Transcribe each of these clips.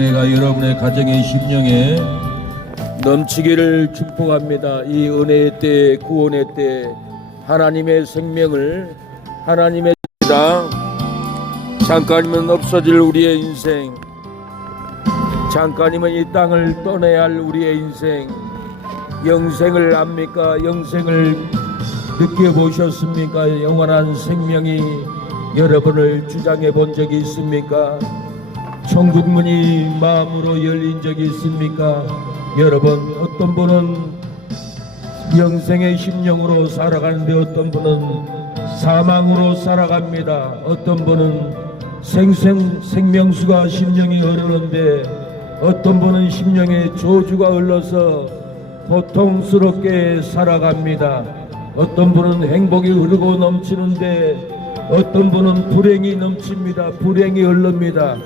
은혜가 여러분의 가정의 심령에 넘치기를 축복합니다. 이 은혜의 때, 구원의 때 하나님의 생명을 하나님의 잠깐이면 없어질 우리의 인생, 잠깐이면 이 땅을 떠나야 할 우리의 인생, 영생을 압니까? 영생을 느껴보셨습니까? 영원한 생명이 여러분을 주장해 본 적이 있습니까? 천국문이 마음으로 열린 적이 있습니까? 여러분, 어떤 분은 영생의 심령으로 살아가는데 어떤 분은 사망으로 살아갑니다. 어떤 분은 생명수가 심령이 흐르는데 어떤 분은 심령에 저주가 흘러서 고통스럽게 살아갑니다. 어떤 분은 행복이 흐르고 넘치는데 어떤 분은 불행이 넘칩니다. 불행이 흐릅니다.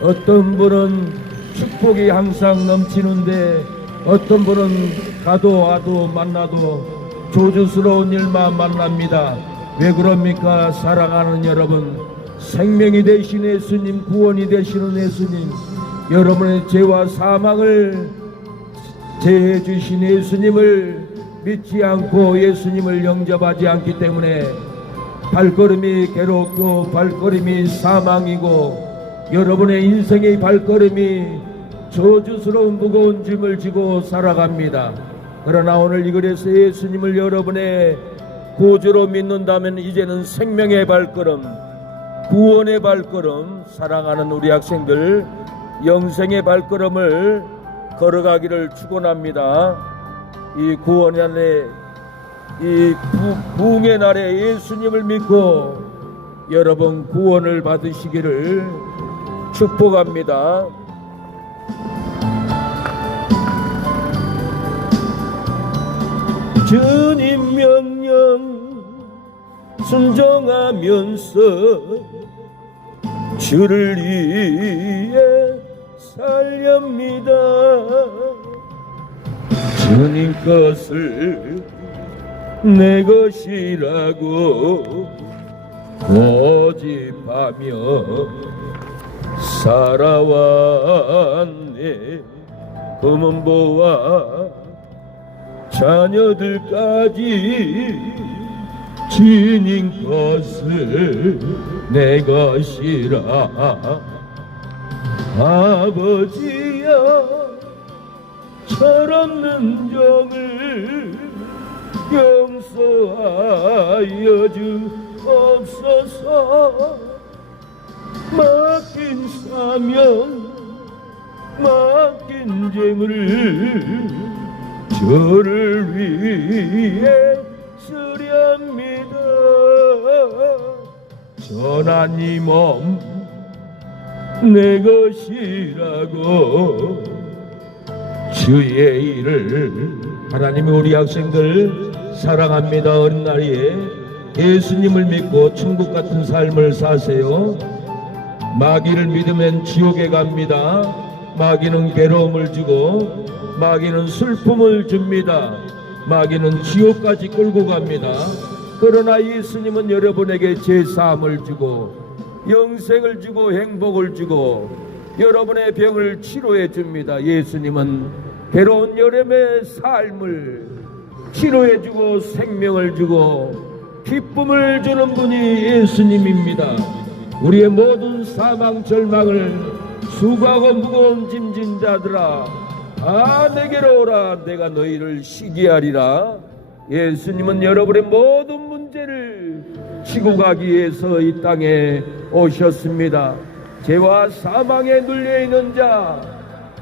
어떤 분은 축복이 항상 넘치는데 어떤 분은 가도 와도 만나도 조주스러운 일만 만납니다. 왜 그럽니까? 사랑하는 여러분, 생명이 되신 예수님, 구원이 되시는 예수님, 여러분의 죄와 사망을 제해 주신 예수님을 믿지 않고 예수님을 영접하지 않기 때문에 발걸음이 괴롭고 발걸음이 사망이고 여러분의 인생의 발걸음이 저주스러운 무거운 짐을 지고 살아갑니다. 그러나 오늘 이 글에서 예수님을 여러분의 구주로 믿는다면 이제는 생명의 발걸음, 구원의 발걸음, 사랑하는 우리 학생들 영생의 발걸음을 걸어가기를 축원합니다. 이 구원 안에 이 부흥의 날에 예수님을 믿고 여러분 구원을 받으시기를 축복합니다. 주님 명령 순종하면서 주를 위해 살렵니다. 주님 것을 내 것이라고 고집하며 살아왔네. 금은보와 자녀들까지 주님 것을 내 것이라. 아버지여 철없는 정을 용서하여 주옵소서. 맡긴 사명 맡긴 재물을 저를 위해 쓰렵니다. 전한 이 몸 내 것이라고 주의 일을. 하나님이 우리 학생들 사랑합니다. 어린 나이에 예수님을 믿고 천국 같은 삶을 사세요. 마귀를 믿으면 지옥에 갑니다. 마귀는 괴로움을 주고 마귀는 슬픔을 줍니다. 마귀는 지옥까지 끌고 갑니다. 그러나 예수님은 여러분에게 제사함을 주고 영생을 주고 행복을 주고 여러분의 병을 치료해 줍니다. 예수님은 괴로운 여름의 삶을 치료해 주고 생명을 주고 기쁨을 주는 분이 예수님입니다. 우리의 모든 사망 절망을 수고하고 무거운 짐진 자들아, 내게로 오라. 내가 너희를 쉬게 하리라. 예수님은 여러분의 모든 문제를 지고 가기 위해서 이 땅에 오셨습니다. 죄와 사망에 눌려있는 자,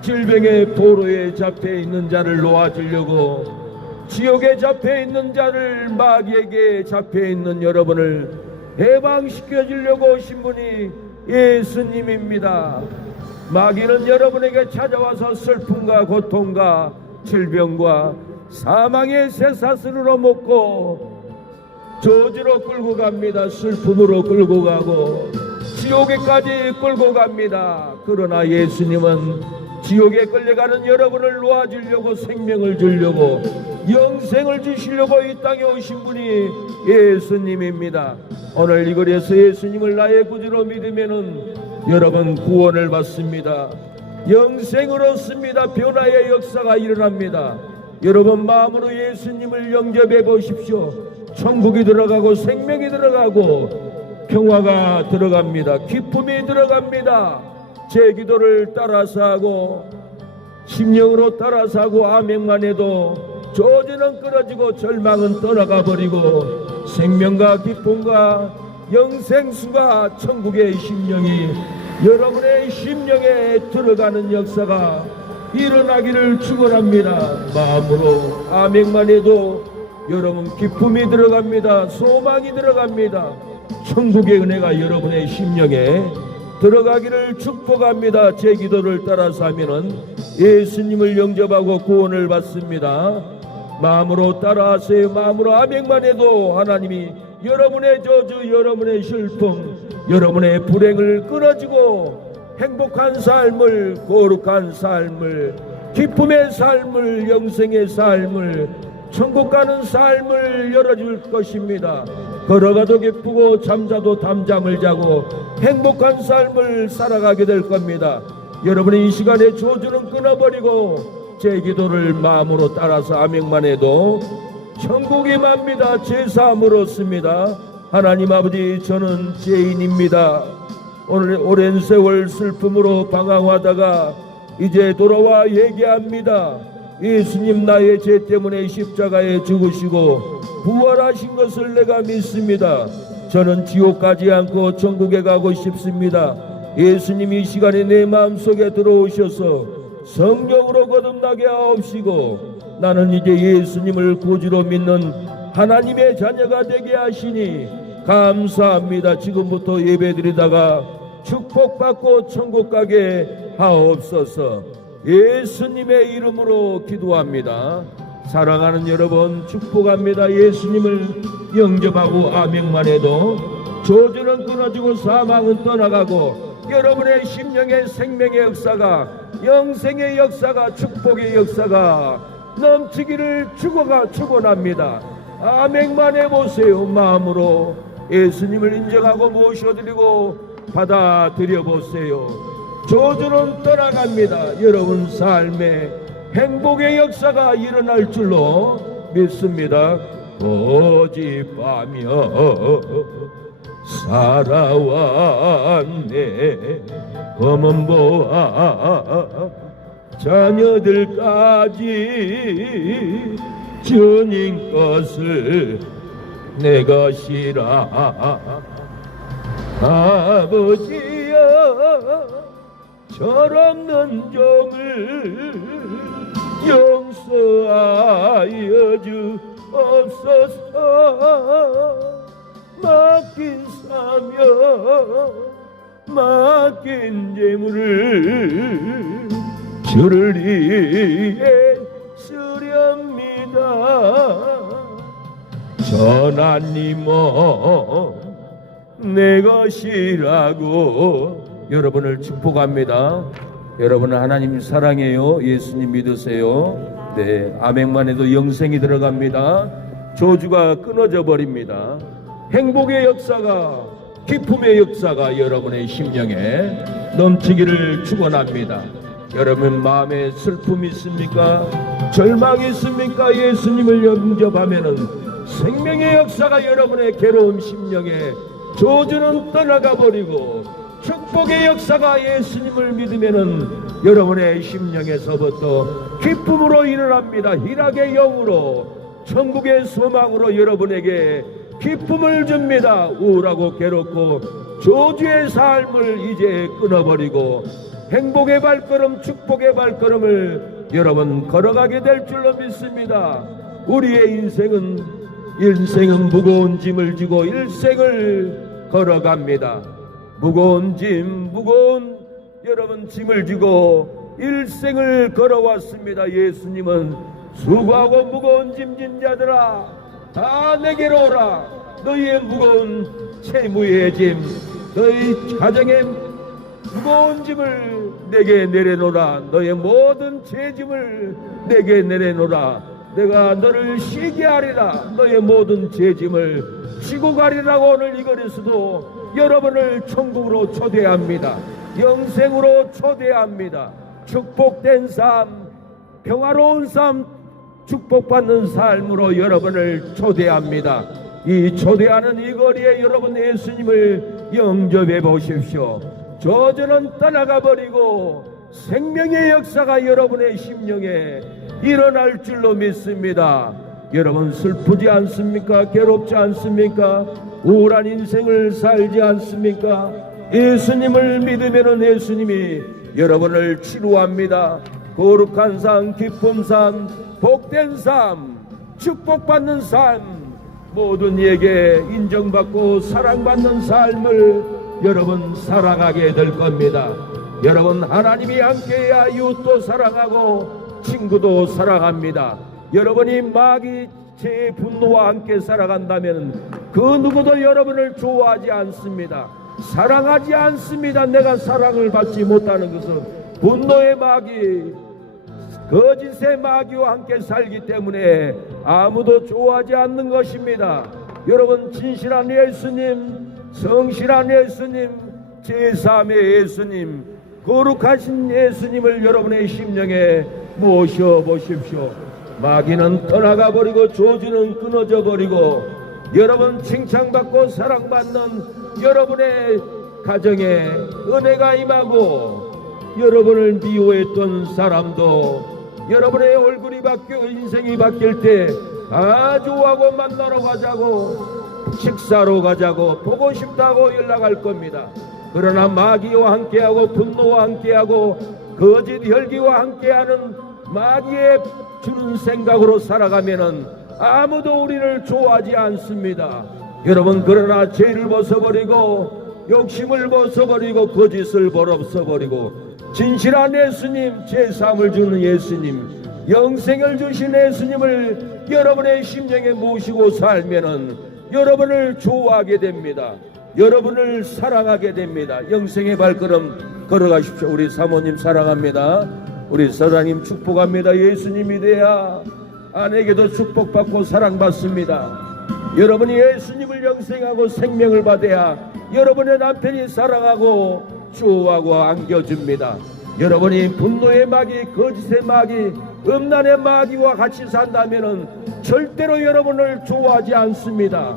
질병의 포로에 잡혀있는 자를 놓아주려고, 지옥에 잡혀있는 자를, 마귀에게 잡혀있는 여러분을 해방시켜 주려고 오신 분이 예수님입니다. 마귀는 여러분에게 찾아와서 슬픔과 고통과 질병과 사망의 쇠사슬로 묶고 저주로 끌고 갑니다. 슬픔으로 끌고 가고 지옥에까지 끌고 갑니다. 그러나 예수님은 지옥에 끌려가는 여러분을 놓아주려고, 생명을 주려고, 영생을 주시려고 이 땅에 오신 분이 예수님입니다. 오늘 이 거리에서 예수님을 나의 구주로 믿으면은 여러분 구원을 받습니다. 영생을 얻습니다. 변화의 역사가 일어납니다. 여러분 마음으로 예수님을 영접해 보십시오. 천국이 들어가고 생명이 들어가고 평화가 들어갑니다. 기쁨이 들어갑니다. 제 기도를 따라서 하고 심령으로 따라서 하고 아멘만 해도 조주는 끊어지고 절망은 떠나가 버리고 생명과 기쁨과 영생수가 천국의 심령이 여러분의 심령에 들어가는 역사가 일어나기를 축원합니다. 마음으로 아멘만 해도 여러분 기쁨이 들어갑니다. 소망이 들어갑니다. 천국의 은혜가 여러분의 심령에 들어가기를 축복합니다. 제 기도를 따라서 하면은 예수님을 영접하고 구원을 받습니다. 마음으로 따라하세요. 마음으로 아멘만 해도 하나님이 여러분의 저주, 여러분의 슬픔, 여러분의 불행을 끊어주고 행복한 삶을, 거룩한 삶을, 기쁨의 삶을, 영생의 삶을, 천국 가는 삶을 열어줄 것입니다. 걸어가도 기쁘고 잠자도 담잠을 자고 행복한 삶을 살아가게 될 겁니다. 여러분이 이 시간에 저주는 끊어버리고 제 기도를 마음으로 따라서 아멘만 해도 천국이 맙니다. 제사함을 얻습니다. 하나님 아버지, 저는 죄인입니다. 오늘 오랜 세월 슬픔으로 방황하다가 이제 돌아와 얘기합니다. 예수님, 나의 죄 때문에 십자가에 죽으시고 부활하신 것을 내가 믿습니다. 저는 지옥 가지 않고 천국에 가고 싶습니다. 예수님이 이 시간에 내 마음속에 들어오셔서 성령으로 거듭나게 하옵시고 나는 이제 예수님을 구주로 믿는 하나님의 자녀가 되게 하시니 감사합니다. 지금부터 예배드리다가 축복받고 천국 가게 하옵소서. 예수님의 이름으로 기도합니다. 사랑하는 여러분, 축복합니다. 예수님을 영접하고 아멘만 해도 저주는 끊어지고 사망은 떠나가고 여러분의 심령의 생명의 역사가, 영생의 역사가, 축복의 역사가 넘치기를 축원합니다. 아멘만 해보세요. 마음으로 예수님을 인정하고 모셔드리고 받아들여 보세요. 저주는 떠나갑니다. 여러분 삶에 행복의 역사가 일어날 줄로 믿습니다. 고집하며 살아왔네. 검은 보아 자녀들까지 주님 것을 내 것이라. 아버지여, 철없는 종을 용서하여 주옵소서. 맡긴 사명, 맡긴 재물을 주를 위해 쓰렵니다. 전하님 내 것이라고 여러분을 축복합니다. 여러분은 하나님 사랑해요. 예수님 믿으세요. 네, 아멘만 해도 영생이 들어갑니다. 저주가 끊어져 버립니다. 행복의 역사가, 기쁨의 역사가 여러분의 심령에 넘치기를 축원합니다. 여러분 마음에 슬픔이 있습니까? 절망이 있습니까? 예수님을 영접하면은 생명의 역사가 여러분의 괴로운 심령에, 저주는 떠나가 버리고 축복의 역사가 예수님을 믿으면은 여러분의 심령에서부터 기쁨으로 일어납니다. 희락의 영으로, 천국의 소망으로 여러분에게 기쁨을 줍니다. 우울하고 괴롭고 저주의 삶을 이제 끊어버리고 행복의 발걸음, 축복의 발걸음을 여러분 걸어가게 될 줄로 믿습니다. 우리의 인생은 무거운 짐을 지고 일생을 걸어갑니다. 무거운 짐, 무거운 여러분 짐을 지고 일생을 걸어왔습니다. 예수님은 수고하고 무거운 짐진 자들아 다 내게로 오라. 너희의 무거운 채무의 짐, 너희 가정의 무거운 짐을 내게 내려놓으라. 너의 모든 죄짐을 내게 내려놓으라. 내가 너를 쉬게 하리라. 너의 모든 죄짐을 지고 가리라고 오늘 이 거리에서도 여러분을 천국으로 초대합니다. 영생으로 초대합니다. 축복된 삶, 평화로운 삶, 축복받는 삶으로 여러분을 초대합니다. 이 초대하는 이 거리에 여러분 예수님을 영접해 보십시오. 저주는 떠나가 버리고 생명의 역사가 여러분의 심령에 일어날 줄로 믿습니다. 여러분 슬프지 않습니까? 괴롭지 않습니까? 우울한 인생을 살지 않습니까? 예수님을 믿으면 예수님이 여러분을 치료합니다. 거룩한 삶, 기쁜 삶, 복된 삶, 축복받는 삶, 모든 이에게 인정받고 사랑받는 삶을 여러분 살아가게 될 겁니다. 여러분 하나님이 함께해야 이웃도 사랑하고 친구도 사랑합니다. 여러분이 마귀 제 분노와 함께 살아간다면 그 누구도 여러분을 좋아하지 않습니다. 사랑하지 않습니다. 내가 사랑을 받지 못하는 것은 분노의 마귀, 거짓의 마귀와 함께 살기 때문에 아무도 좋아하지 않는 것입니다. 여러분 진실한 예수님, 성실한 예수님, 제3의 예수님, 거룩하신 예수님을 여러분의 심령에 모셔보십시오. 마귀는 떠나가 버리고 저주는 끊어져 버리고 여러분 칭찬받고 사랑받는 여러분의 가정에 은혜가 임하고 여러분을 미워했던 사람도 여러분의 얼굴이 바뀌어 인생이 바뀔 때 좋아하고 만나러 가자고 식사로 가자고 보고 싶다고 연락할 겁니다. 그러나 마귀와 함께하고 분노와 함께하고 거짓 혈기와 함께하는 마귀의 주는 생각으로 살아가면은 아무도 우리를 좋아하지 않습니다. 여러분 그러나 죄를 벗어버리고 욕심을 벗어버리고 거짓을 벗어버리고 진실한 예수님, 제3을 주는 예수님, 영생을 주신 예수님을 여러분의 심령에 모시고 살면은 여러분을 좋아하게 됩니다. 여러분을 사랑하게 됩니다. 영생의 발걸음 걸어가십시오. 우리 사모님 사랑합니다. 우리 사장님 축복합니다. 예수님이 돼야 아내에게도 축복받고 사랑받습니다. 여러분이 예수님을 영생하고 생명을 받아야 여러분의 남편이 사랑하고 좋아하고 안겨줍니다. 여러분이 분노의 마귀, 거짓의 마귀, 음란의 마귀와 같이 산다면 절대로 여러분을 좋아하지 않습니다.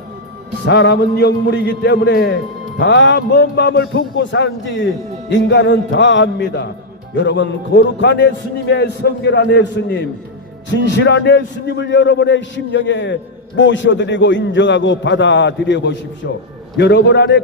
사람은 영물이기 때문에 다 뭔 마음을 품고 사는지 인간은 다 압니다. 여러분 거룩한 예수님의 성결한 예수님, 진실한 예수님을 여러분의 심령에 모셔드리고 인정하고 받아들여 보십시오. 여러분 안에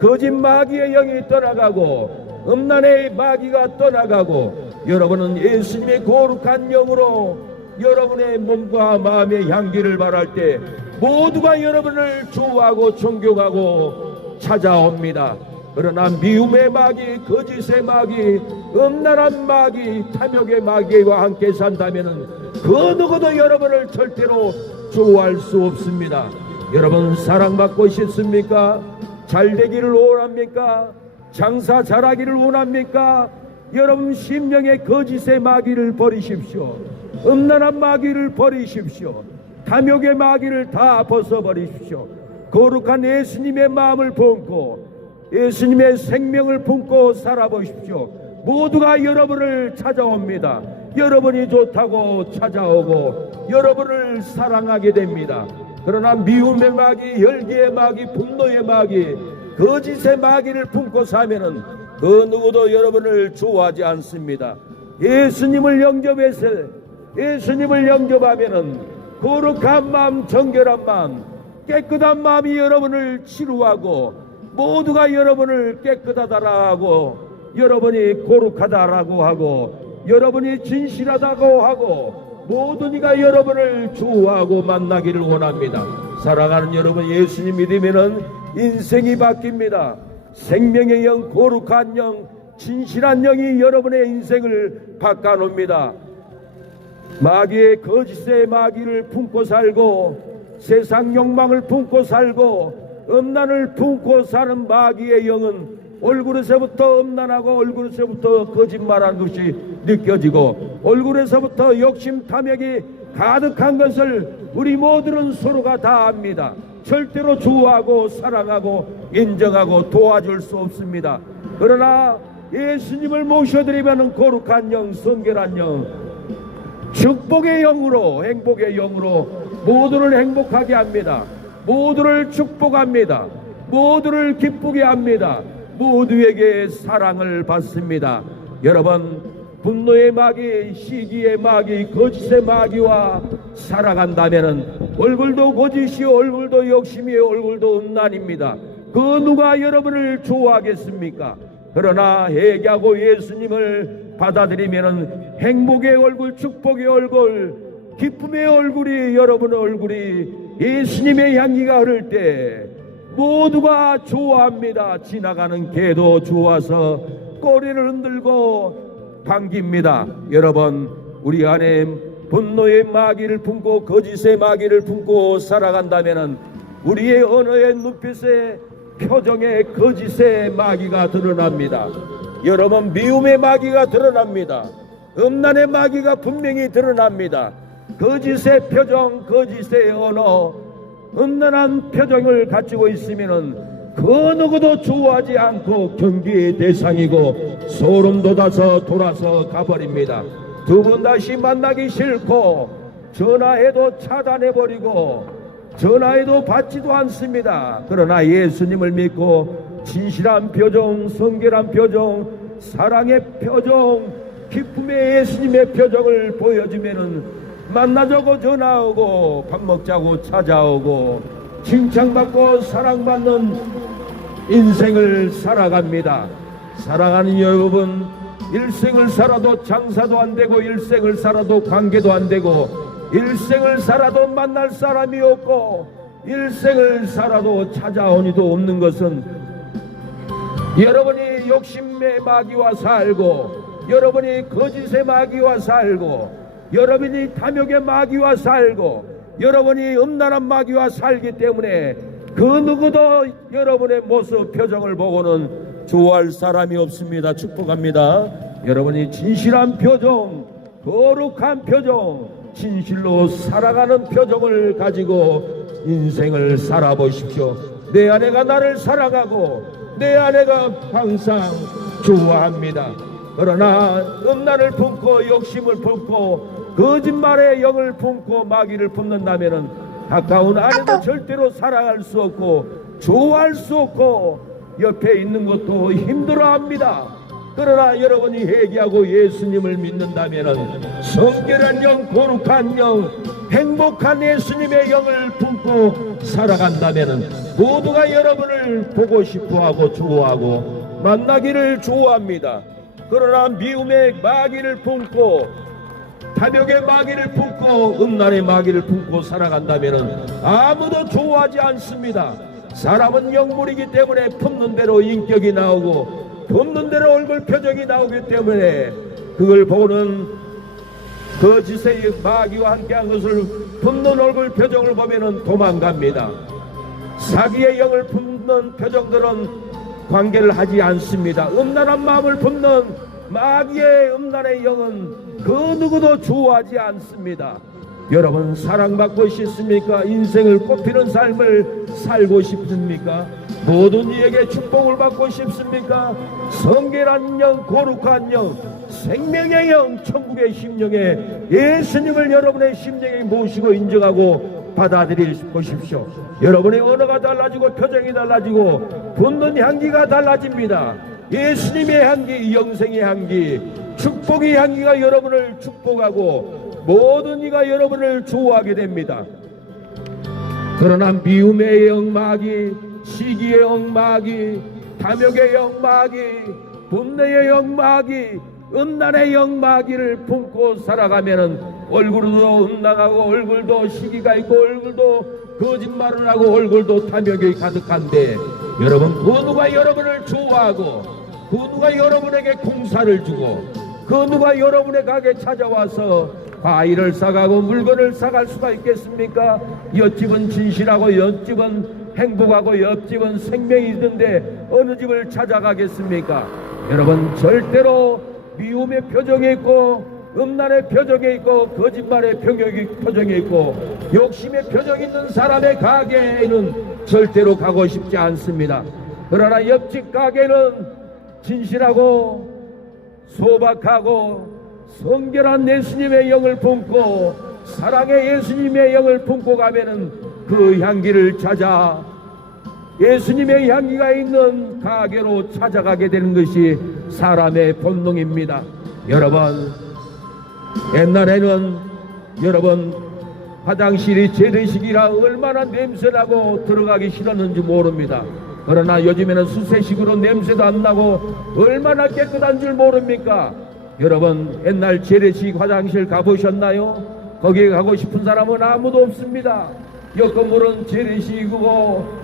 거짓 마귀의 영이 떠나가고 음란의 마귀가 떠나가고 여러분은 예수님의 거룩한 영으로 여러분의 몸과 마음의 향기를 발할 때 모두가 여러분을 좋아하고 존경하고 찾아옵니다. 그러나 미움의 마귀, 거짓의 마귀, 음란한 마귀, 탐욕의 마귀와 함께 산다면 그 누구도 여러분을 절대로 좋아할 수 없습니다. 여러분 사랑받고 싶습니까? 잘되기를 원합니까? 장사 잘하기를 원합니까? 여러분 심령의 거짓의 마귀를 버리십시오. 음란한 마귀를 버리십시오. 탐욕의 마귀를 다 벗어버리십시오. 거룩한 예수님의 마음을 품고 예수님의 생명을 품고 살아보십시오. 모두가 여러분을 찾아옵니다. 여러분이 좋다고 찾아오고 여러분을 사랑하게 됩니다. 그러나 미움의 마귀, 열기의 마귀, 분노의 마귀, 거짓의 마귀를 품고 사면은 그 누구도 여러분을 좋아하지 않습니다. 예수님을 영접해서 예수님을 영접하면은 거룩한 마음, 정결한 마음, 깨끗한 마음이 여러분을 치유하고 모두가 여러분을 깨끗하다라고 여러분이 거룩하다라고 하고 여러분이 진실하다고 하고 모든 이가 여러분을 좋아하고 만나기를 원합니다. 사랑하는 여러분, 예수님 믿으면은 인생이 바뀝니다. 생명의 영, 거룩한 영, 진실한 영이 여러분의 인생을 바꿔놓습니다. 마귀의 거짓의 마귀를 품고 살고 세상 욕망을 품고 살고 음란을 품고 사는 마귀의 영은 얼굴에서부터 음란하고 얼굴에서부터 거짓말하는 것이 느껴지고 얼굴에서부터 욕심 탐욕이 가득한 것을 우리 모두는 서로가 다 압니다. 절대로 좋아하고 사랑하고 인정하고 도와줄 수 없습니다. 그러나 예수님을 모셔드리면 거룩한 영, 성결한 영, 축복의 영으로, 행복의 영으로 모두를 행복하게 합니다. 모두를 축복합니다. 모두를 기쁘게 합니다. 모두에게 사랑을 받습니다. 여러분, 분노의 마귀, 시기의 마귀, 거짓의 마귀와 살아간다면 얼굴도 거짓이요, 얼굴도 욕심이요, 얼굴도 음란입니다. 그 누가 여러분을 좋아하겠습니까? 그러나 회개하고 예수님을 받아들이면 행복의 얼굴, 축복의 얼굴, 기쁨의 얼굴이, 여러분의 얼굴이 예수님의 향기가 흐를 때 모두가 좋아합니다. 지나가는 개도 좋아서 꼬리를 흔들고 반깁니다. 여러분, 우리 안에 분노의 마귀를 품고 거짓의 마귀를 품고 살아간다면 우리의 언어의 눈빛에 표정에 거짓의 마귀가 드러납니다. 여러분, 미움의 마귀가 드러납니다. 음란의 마귀가 분명히 드러납니다. 거짓의 표정, 거짓의 언어, 음란한 표정을 가지고 있으면 그 누구도 좋아하지 않고 경계의 대상이고 소름 돋아서 돌아서 가버립니다. 두 번 다시 만나기 싫고 전화해도 차단해버리고 전화해도 받지도 않습니다. 그러나 예수님을 믿고 진실한 표정, 성결한 표정, 사랑의 표정, 기쁨의 예수님의 표정을 보여주면은 만나자고 전화오고 밥 먹자고 찾아오고 칭찬받고 사랑받는 인생을 살아갑니다. 사랑하는 여러분, 일생을 살아도 장사도 안 되고 일생을 살아도 관계도 안 되고 일생을 살아도 만날 사람이 없고 일생을 살아도 찾아온 이도 없는 것은 여러분이 욕심의 마귀와 살고 여러분이 거짓의 마귀와 살고 여러분이 탐욕의 마귀와 살고 여러분이 음란한 마귀와 살기 때문에 그 누구도 여러분의 모습 표정을 보고는 좋아할 사람이 없습니다. 축복합니다. 여러분이 진실한 표정, 거룩한 표정, 진실로 살아가는 표정을 가지고 인생을 살아보십시오. 내 아내가 나를 사랑하고 내 아내가 항상 좋아합니다. 그러나 음란을 품고 욕심을 품고 거짓말의 영을 품고 마귀를 품는다면 가까운 아내도 절대로 사랑할 수 없고 좋아할 수 없고 옆에 있는 것도 힘들어합니다. 그러나 여러분이 회개하고 예수님을 믿는다면 성결한 영, 거룩한 영, 행복한 예수님의 영을 품고 살아간다면 모두가 여러분을 보고 싶어하고 좋아하고 만나기를 좋아합니다. 그러나 미움의 마귀를 품고 탐욕의 마귀를 품고 음란의 마귀를 품고 살아간다면 아무도 좋아하지 않습니다. 사람은 영물이기 때문에 품는 대로 인격이 나오고 품는 대로 얼굴 표정이 나오기 때문에 그걸 보는 거짓의 마귀와 함께한 것을 품는 얼굴 표정을 보면 도망갑니다. 사기의 영을 품는 표정들은 관계를 하지 않습니다. 음란한 마음을 품는 마귀의 음란의 영은 그 누구도 좋아하지 않습니다. 여러분, 사랑받고 싶습니까? 인생을 꽃피는 삶을 살고 싶습니까? 모든 이에게 축복을 받고 싶습니까? 성결한 영, 거룩한 영, 생명의 영, 천국의 심령에 예수님을 여러분의 심령에 모시고 인정하고 받아들이십시오. 여러분의 언어가 달라지고 표정이 달라지고 붙는 향기가 달라집니다. 예수님의 향기, 영생의 향기, 축복의 향기가 여러분을 축복하고 모든 이가 여러분을 좋아하게 됩니다. 그러나 미움의 영 마귀, 시기의 영 마귀, 탐욕의 영 마귀, 분노의 영 마귀, 음란의 영 마귀를 품고 살아가면은 얼굴도 음란하고 얼굴도 시기가 있고 얼굴도 거짓말을 하고 얼굴도 탐욕이 가득한데 여러분, 그 누가 여러분을 좋아하고 그 누가 여러분에게 공사를 주고 그 누가 여러분의 가게 찾아와서 과일을 사가고 물건을 사갈 수가 있겠습니까? 옆집은 진실하고 옆집은 행복하고 옆집은 생명이 있는데 어느 집을 찾아가겠습니까? 여러분, 절대로 미움의 표정이 있고 음란의 표정이 있고 거짓말의 표정이 있고 욕심의 표정이 있는 사람의 가게에는 절대로 가고 싶지 않습니다. 그러나 옆집 가게는 진실하고 소박하고 성결한 예수님의 영을 품고 사랑의 예수님의 영을 품고 가면은 그 향기를 찾아 예수님의 향기가 있는 가게로 찾아가게 되는 것이 사람의 본능입니다. 여러분, 옛날에는 여러분 화장실이 재래식이라 얼마나 냄새나고 들어가기 싫었는지 모릅니다. 그러나 요즘에는 수세식으로 냄새도 안 나고 얼마나 깨끗한 줄 모릅니까? 여러분, 옛날 재래식 화장실 가보셨나요? 거기에 가고 싶은 사람은 아무도 없습니다. 옆건물은 재래식이고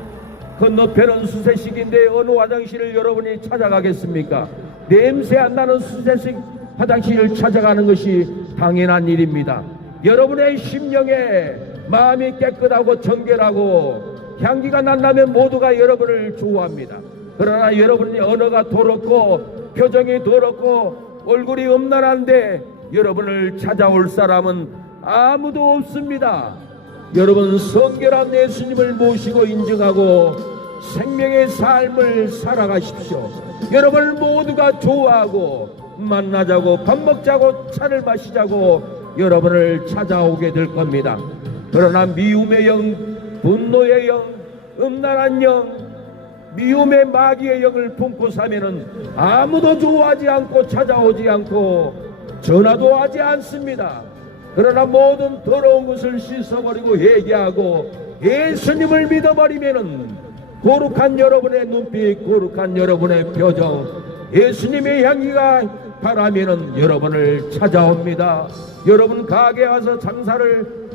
건너편은 수세식인데 어느 화장실을 여러분이 찾아가겠습니까? 냄새 안 나는 수세식 화장실을 찾아가는 것이 당연한 일입니다. 여러분의 심령에 마음이 깨끗하고 정결하고 향기가 난다면 모두가 여러분을 좋아합니다. 그러나 여러분의 언어가 더럽고 표정이 더럽고 얼굴이 음란한데 여러분을 찾아올 사람은 아무도 없습니다. 여러분, 성결한 예수님을 모시고 인정하고 생명의 삶을 살아가십시오. 여러분을 모두가 좋아하고 만나자고 밥 먹자고 차를 마시자고 여러분을 찾아오게 될 겁니다. 그러나 미움의 영, 분노의 영, 음란한 영, 미움의 마귀의 영을 품고 사면은 아무도 좋아하지 않고 찾아오지 않고 전화도 하지 않습니다. 그러나 모든 더러운 것을 씻어버리고 회개하고 예수님을 믿어버리면은 거룩한 여러분의 눈빛, 거룩한 여러분의 표정, 예수님의 향기가 바라면은 여러분을 찾아옵니다. 여러분 가게 와서 장사를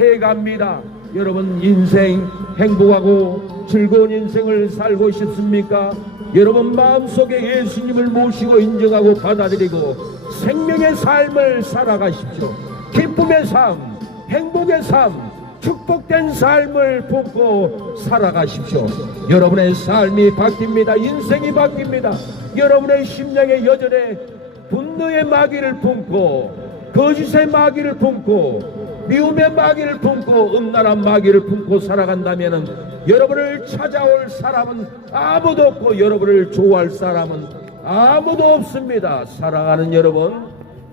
해갑니다. 여러분 인생 행복하고 즐거운 인생을 살고 싶습니까? 여러분 마음속에 예수님을 모시고 인정하고 받아들이고 생명의 삶을 살아가십시오. 기쁨의 삶, 행복의 삶, 축복된 삶을 품고 살아가십시오. 여러분의 삶이 바뀝니다. 인생이 바뀝니다. 여러분의 심령의 여전에 분노의 마귀를 품고 거짓의 마귀를 품고 미움의 마귀를 품고 음란한 마귀를 품고 살아간다면 여러분을 찾아올 사람은 아무도 없고 여러분을 좋아할 사람은 아무도 없습니다. 사랑하는 여러분,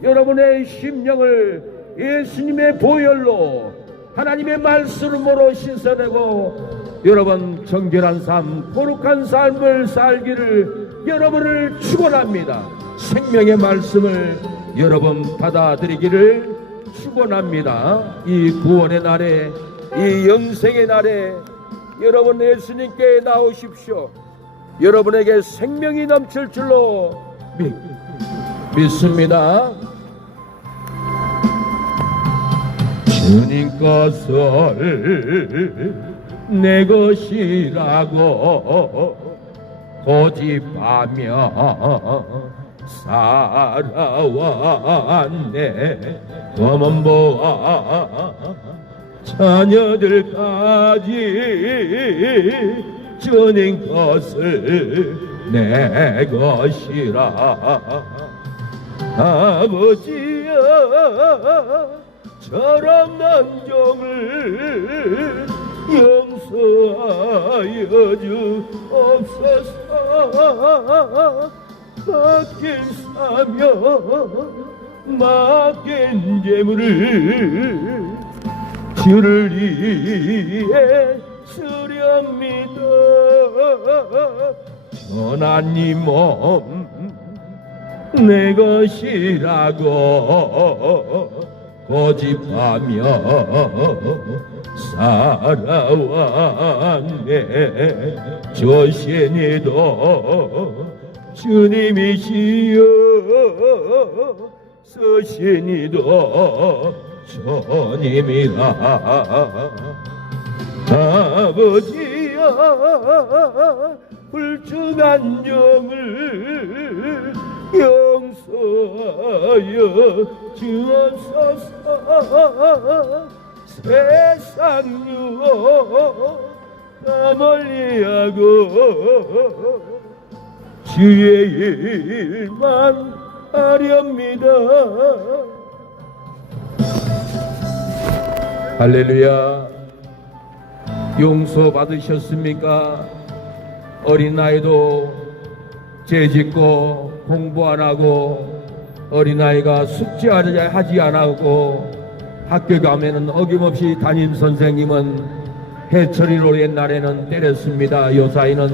여러분의 심령을 예수님의 보혈로 하나님의 말씀으로 씻어내고 여러분 정결한 삶, 거룩한 삶을 살기를 여러분을 축원합니다. 생명의 말씀을 여러분 받아들이기를 축원합니다. 이 구원의 날에, 이 영생의 날에 여러분 예수님께 나오십시오. 여러분에게 생명이 넘칠 줄로 믿습니다. 주님 것을 내 것이라고 고집하며 살아왔네. 검은 보아 자녀들까지 주님 것을 내 것이라. 아버지여, 저런 난종을 용서하여 주옵소서. 맡긴 사명, 맡긴 재물을 주를 위해 쓰렵니다. 전하님 몸 내 것이라고 고집하며 살아왔네. 조신이도 주님이시여, 서신이도 주님이라. 아버지여, 불충한 영을 용서하여 주옵소서. 세상 유혹 다 멀리하고 주의 일만 하렵니다. 할렐루야. 용서 받으셨습니까? 어린 나이도 죄짓고 공부 안 하고 어린아이가 숙제하지 안 하고 학교 가면은 어김없이 담임 선생님은 해처리로 옛날에는 때렸습니다. 요사이는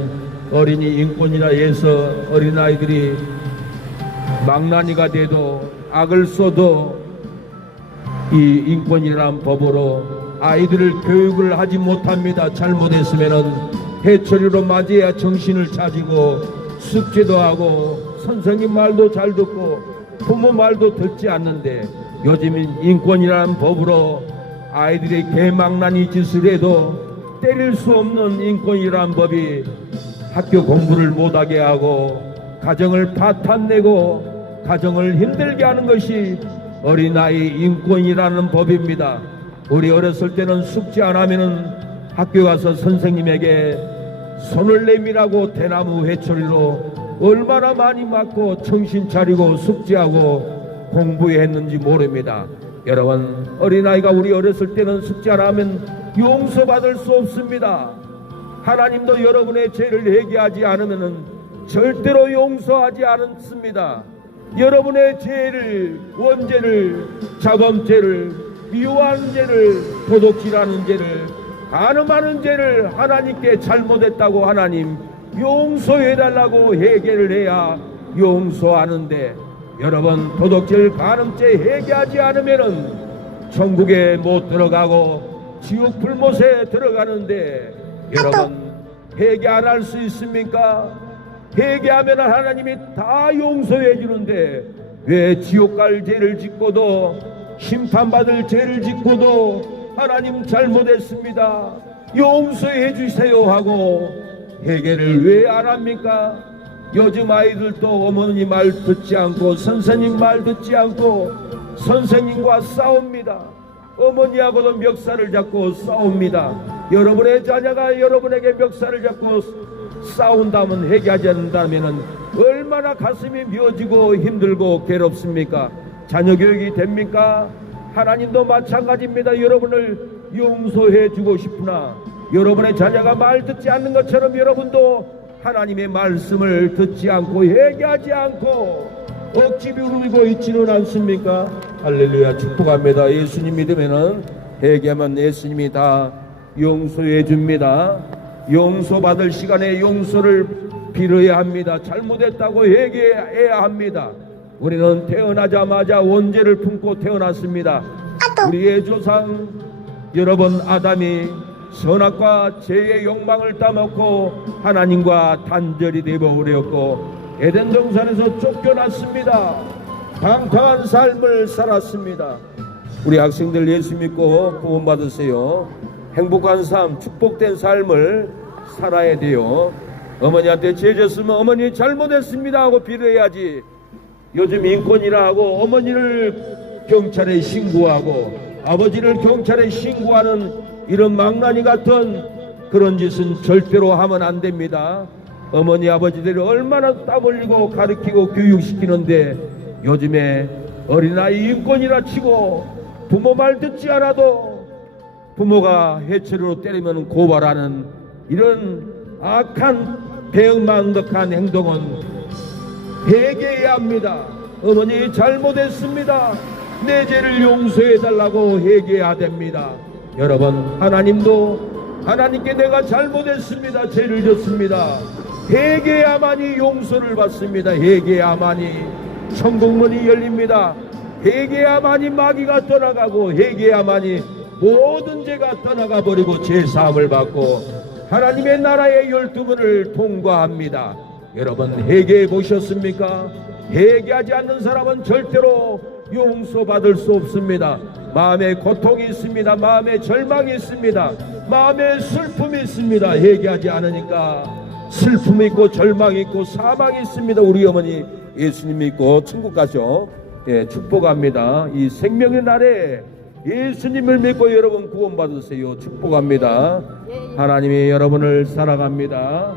어린이 인권이라 해서 어린아이들이 망나니가 돼도 악을 써도 이 인권이라는 법으로 아이들을 교육을 하지 못합니다. 잘못했으면은 해처리로 맞아야 정신을 차리고 숙제도 하고 선생님 말도 잘 듣고 부모 말도 듣지 않는데, 요즘은 인권이라는 법으로 아이들이 개망나니 짓을 해도 때릴 수 없는 인권이라는 법이 학교 공부를 못하게 하고 가정을 파탄내고 가정을 힘들게 하는 것이 어린아이 인권이라는 법입니다. 우리 어렸을 때는 숙제 안 하면은 학교 가서 선생님에게 손을 내밀라고 대나무 회초리로 얼마나 많이 맞고 정신 차리고 숙제하고 공부했는지 모릅니다. 여러분, 어린아이가 우리 어렸을 때는 숙제 안 하면 용서받을 수 없습니다. 하나님도 여러분의 죄를 회개하지 않으면 절대로 용서하지 않습니다. 여러분의 죄를, 원죄를, 자범죄를, 미워하는 죄를, 도둑질하는 죄를, 간음하는 죄를 하나님께 잘못했다고 하나님 용서해달라고 회개를 해야 용서하는데, 여러분 도둑질, 간음죄 회개하지 않으면은 천국에 못 들어가고 지옥 불못에 들어가는데, 여러분 회개 안 할 수 있습니까? 회개하면 하나님이 다 용서해 주는데 왜 지옥 갈 죄를 짓고도 심판받을 죄를 짓고도 하나님 잘못했습니다, 용서해 주세요 하고 회개를 왜 안 합니까? 요즘 아이들도 어머니 말 듣지 않고 선생님 말 듣지 않고 선생님과 싸웁니다. 어머니하고도 멱살을 잡고 싸웁니다. 여러분의 자녀가 여러분에게 멱살을 잡고 싸운다면, 회개하지 않는다면 얼마나 가슴이 미어지고 힘들고 괴롭습니까? 자녀 교육이 됩니까? 하나님도 마찬가지입니다. 여러분을 용서해 주고 싶으나 여러분의 자녀가 말 듣지 않는 것처럼 여러분도 하나님의 말씀을 듣지 않고 회개하지 않고 억지 부리고 있지는 않습니까? 할렐루야, 축복합니다. 예수님 믿으면은 회개하면 예수님이 다 용서해 줍니다. 용서받을 시간에 용서를 빌어야 합니다. 잘못했다고 회개해야 합니다. 우리는 태어나자마자 원죄를 품고 태어났습니다. 우리의 조상 여러분 아담이 선악과 죄의 욕망을 따먹고 하나님과 단절이 되어버렸고 에덴 동산에서 쫓겨났습니다. 방탕한 삶을 살았습니다. 우리 학생들 예수 믿고 구원받으세요. 행복한 삶, 축복된 삶을 살아야 돼요. 어머니한테 죄 졌으면 어머니 잘못했습니다 하고 빌어야지. 요즘 인권이라 하고 어머니를 경찰에 신고하고 아버지를 경찰에 신고하는 이런 망나니 같은 그런 짓은 절대로 하면 안 됩니다. 어머니 아버지들이 얼마나 땀 흘리고 가르치고 교육시키는데 요즘에 어린아이 인권이라 치고 부모 말 듣지 않아도 부모가 해처리로 때리면 고발하는 이런 악한 배은망덕한 행동은 회개해야 합니다. 어머니 잘못했습니다. 내 죄를 용서해달라고 회개해야 됩니다. 여러분, 하나님도 하나님께 내가 잘못했습니다, 죄를 졌습니다, 회개해야만이 용서를 받습니다. 회개해야만이 천국문이 열립니다. 회개해야만이 마귀가 떠나가고 회개해야만이 모든 죄가 떠나가 버리고 죄사함을 받고 하나님의 나라의 12문을 통과합니다. 여러분 회개해 보셨습니까? 회개하지 않는 사람은 절대로 용서받을 수 없습니다. 마음에 고통이 있습니다. 마음에 절망이 있습니다. 마음에 슬픔이 있습니다. 회개하지 않으니까 슬픔이 있고 절망이 있고 사망이 있습니다. 우리 어머니 예수님 믿고 천국 가죠. 예, 축복합니다. 이 생명의 날에 예수님을 믿고 여러분 구원받으세요. 축복합니다. 하나님이 여러분을 사랑합니다.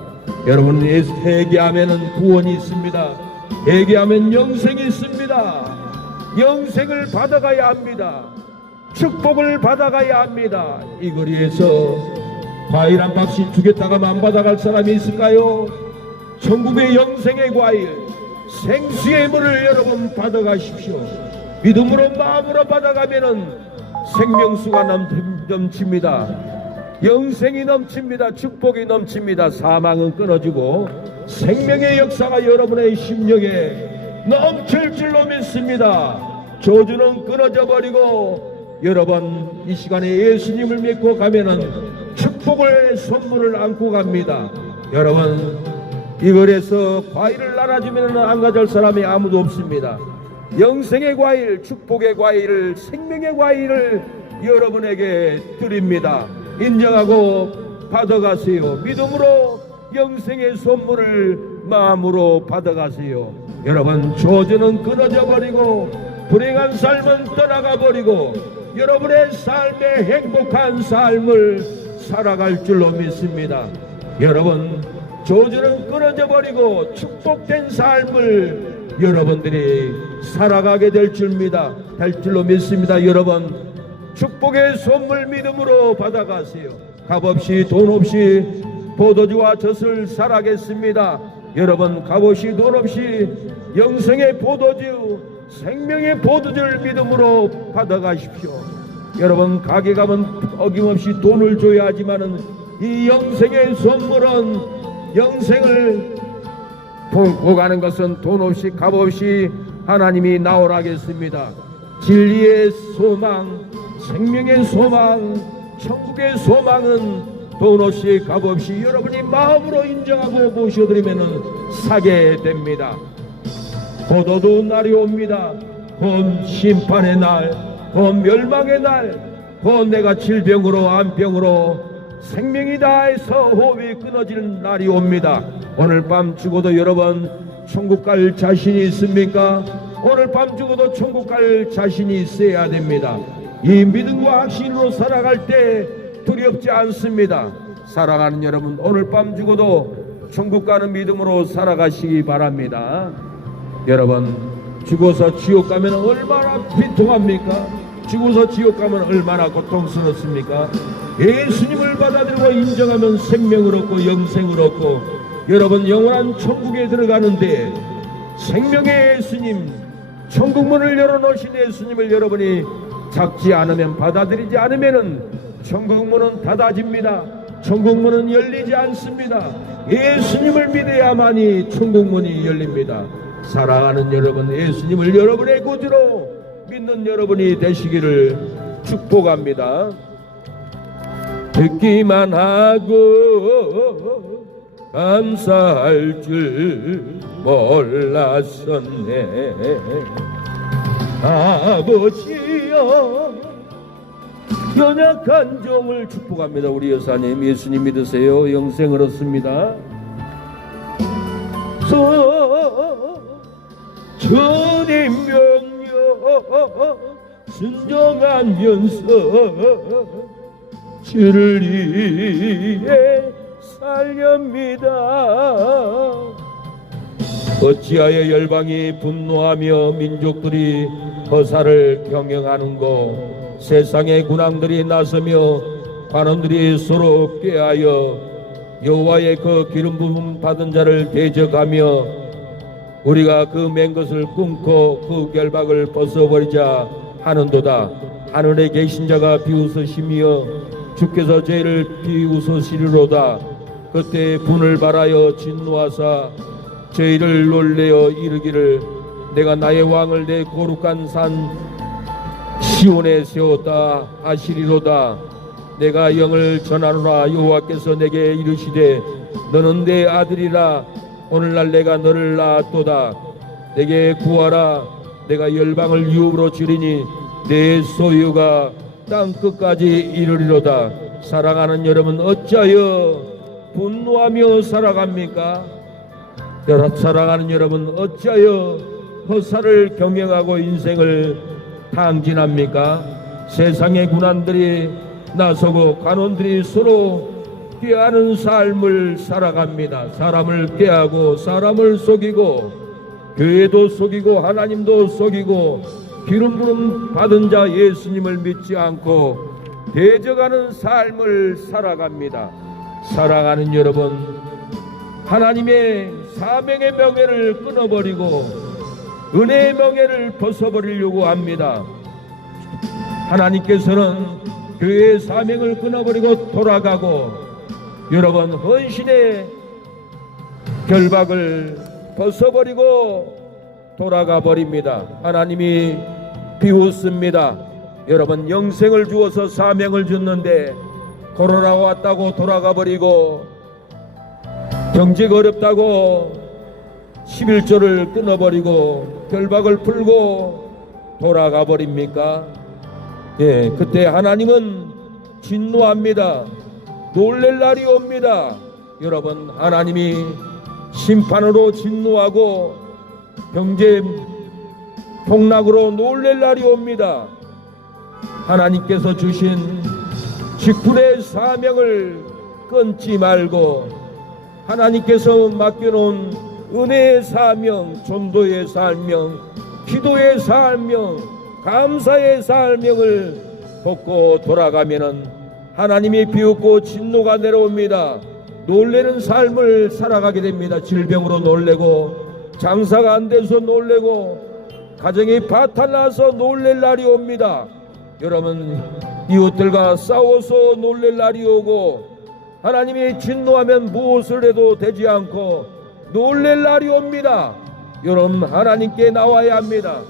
여러분 회개하면 구원이 있습니다. 회개하면 영생이 있습니다. 영생을 받아가야 합니다. 축복을 받아가야 합니다. 이 거리에서 과일 한 박씩 주겠다가 안 받아갈 사람이 있을까요? 천국의 영생의 과일, 생수의 물을 여러분 받아가십시오. 믿음으로 마음으로 받아가면은 생명수가 넘칩니다. 영생이 넘칩니다. 축복이 넘칩니다. 사망은 끊어지고 생명의 역사가 여러분의 심령에 넘칠 줄로 믿습니다. 저주는 끊어져 버리고 여러분 이 시간에 예수님을 믿고 가면은 축복의 선물을 안고 갑니다. 여러분 이 거리에서 과일을 나눠주면 안 가져올 사람이 아무도 없습니다. 영생의 과일, 축복의 과일, 생명의 과일을 여러분에게 드립니다. 인정하고 받아가세요. 믿음으로 영생의 선물을 마음으로 받아가세요. 여러분 저주는 끊어져 버리고 불행한 삶은 떠나가 버리고 여러분의 삶에 행복한 삶을 살아갈 줄로 믿습니다. 여러분 저주는 끊어져 버리고 축복된 삶을 여러분들이 살아가게 될 줄로 믿습니다. 여러분 축복의 선물 믿음으로 받아가세요. 값없이 돈 없이 포도주와 젖을 살아겠습니다. 여러분 값없이 돈 없이 영생의 포도주, 생명의 포도주를 믿음으로 받아가십시오. 여러분 가게 가면 어김없이 돈을 줘야 하지만은 이 영생의 선물은 영생을 품고 가는 것은 돈 없이 값없이 하나님이 나오라겠습니다. 진리의 소망, 생명의 소망, 천국의 소망은 돈 없이 값없이 여러분이 마음으로 인정하고 모셔드리면 사게 됩니다. 포도주 날이 옵니다. 곧 심판의 날, 곧 멸망의 날, 곧 내가 질병으로 암병으로 생명이 다해서 호흡이 끊어지는 날이 옵니다. 오늘 밤 죽어도 여러분 천국 갈 자신이 있습니까? 오늘 밤 죽어도 천국 갈 자신이 있어야 됩니다. 이 믿음과 확신으로 살아갈 때 두렵지 않습니다. 사랑하는 여러분 오늘 밤 죽어도 천국 가는 믿음으로 살아가시기 바랍니다. 여러분 죽어서 지옥 가면 얼마나 비통합니까? 죽어서 지옥 가면 얼마나 고통스럽습니까? 예수님을 받아들이고 인정하면 생명을 얻고 영생을 얻고 여러분 영원한 천국에 들어가는데 생명의 예수님, 천국문을 열어놓으신 예수님을 여러분이 잡지 않으면, 받아들이지 않으면 천국문은 닫아집니다. 천국문은 열리지 않습니다. 예수님을 믿어야만이 천국문이 열립니다. 사랑하는 여러분, 예수님을 여러분의 구주로 믿는 여러분이 되시기를 축복합니다. 듣기만 하고 감사할 줄 몰랐었네. 아버지여, 연약한 종을 축복합니다. 우리 여사님 예수님 믿으세요. 영생을 얻습니다. 주님 명령 순종하면서 주를 위해 살렵니다. 어찌하여 열방이 분노하며 민족들이 허사를 경영하는고, 세상의 군왕들이 나서며 관원들이 서로 꾀하여 여호와의 그 기름 부음 받은 자를 대적하며 우리가 그 맨 것을 끊고 그 결박을 벗어버리자 하는도다. 하늘에 계신 자가 비웃으시며 주께서 저희를 비웃으시리로다. 그때 분을 발하여 진노하사 저희를 놀래어 이르기를 내가 나의 왕을 내 거룩한 산 시온에 세웠다 하시리로다. 내가 영을 전하노라. 여호와께서 내게 이르시되 너는 내 아들이라. 오늘날 내가 너를 낳았도다. 내게 구하라. 내가 열방을 유업으로 주리니 내 소유가 땅 끝까지 이르리로다. 사랑하는 여러분, 어찌하여 분노하며 살아갑니까? 사랑하는 여러분, 어찌하여 허사를 경영하고 인생을 탕진합니까? 세상의 군안들이 나서고 관원들이 서로 꾀하는 삶을 살아갑니다. 사람을 꾀하고 사람을 속이고 교회도 속이고 하나님도 속이고 기름 부음 받은 자 예수님을 믿지 않고 대적하는 삶을 살아갑니다. 사랑하는 여러분, 하나님의 사명의 명예를 끊어버리고 은혜의 명예를 벗어버리려고 합니다. 하나님께서는 교회의 사명을 끊어버리고 돌아가고 여러분 헌신의 결박을 벗어버리고 돌아가 버립니다. 하나님이 비웃습니다. 여러분 영생을 주어서 사명을 줬는데 코로나가 왔다고 돌아가 버리고 경제가 어렵다고 11조를 끊어버리고 결박을 풀고 돌아가 버립니까? 예, 그때 하나님은 진노합니다. 놀랄 날이 옵니다. 여러분 하나님이 심판으로 진노하고 경제 폭락으로 놀랄 날이 옵니다. 하나님께서 주신 직분의 사명을 끊지 말고 하나님께서 맡겨놓은 은혜의 사명, 전도의 사명, 기도의 사명, 감사의 사명을 벗고 돌아가면은 하나님이 비웃고 진노가 내려옵니다. 놀래는 삶을 살아가게 됩니다. 질병으로 놀래고 장사가 안 돼서 놀래고 가정이 파탄나서 놀랄 날이 옵니다. 여러분 이웃들과 싸워서 놀랄 날이 오고 하나님이 진노하면 무엇을 해도 되지 않고 놀랄 날이 옵니다. 여러분 하나님께 나와야 합니다.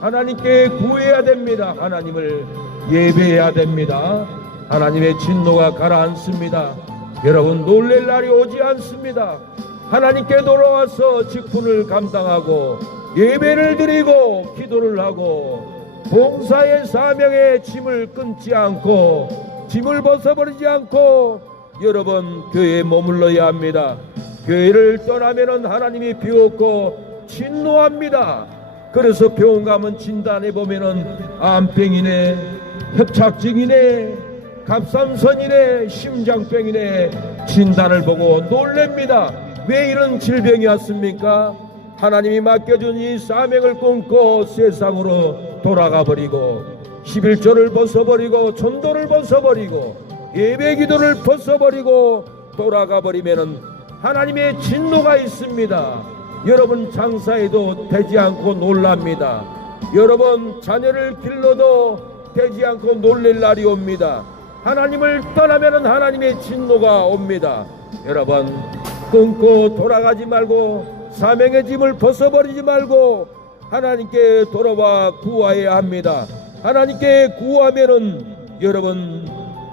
하나님께 구해야 됩니다. 하나님을 예배해야 됩니다. 하나님의 진노가 가라앉습니다. 여러분 놀랄 날이 오지 않습니다. 하나님께 돌아와서 직분을 감당하고 예배를 드리고 기도를 하고 봉사의 사명의 짐을 끊지 않고 짐을 벗어버리지 않고 여러분 교회에 머물러야 합니다. 교회를 떠나면은 하나님이 비웃고 진노합니다. 그래서 병원 가면 진단해 보면은 암병이네, 협착증이네, 갑상선이네, 심장병이네 진단을 보고 놀랍니다. 왜 이런 질병이 왔습니까? 하나님이 맡겨준 이 사명을 끊고 세상으로 돌아가 버리고 11조를 벗어버리고 전도를 벗어버리고 예배 기도를 벗어버리고 돌아가 버리면은 하나님의 진노가 있습니다. 여러분 장사해도 되지 않고 놀랍니다. 여러분 자녀를 길러도 되지 않고 놀랄 날이 옵니다. 하나님을 떠나면은 하나님의 진노가 옵니다. 여러분 끊고 돌아가지 말고 사명의 짐을 벗어버리지 말고 하나님께 돌아와 구하여야 합니다. 하나님께 구하면은 여러분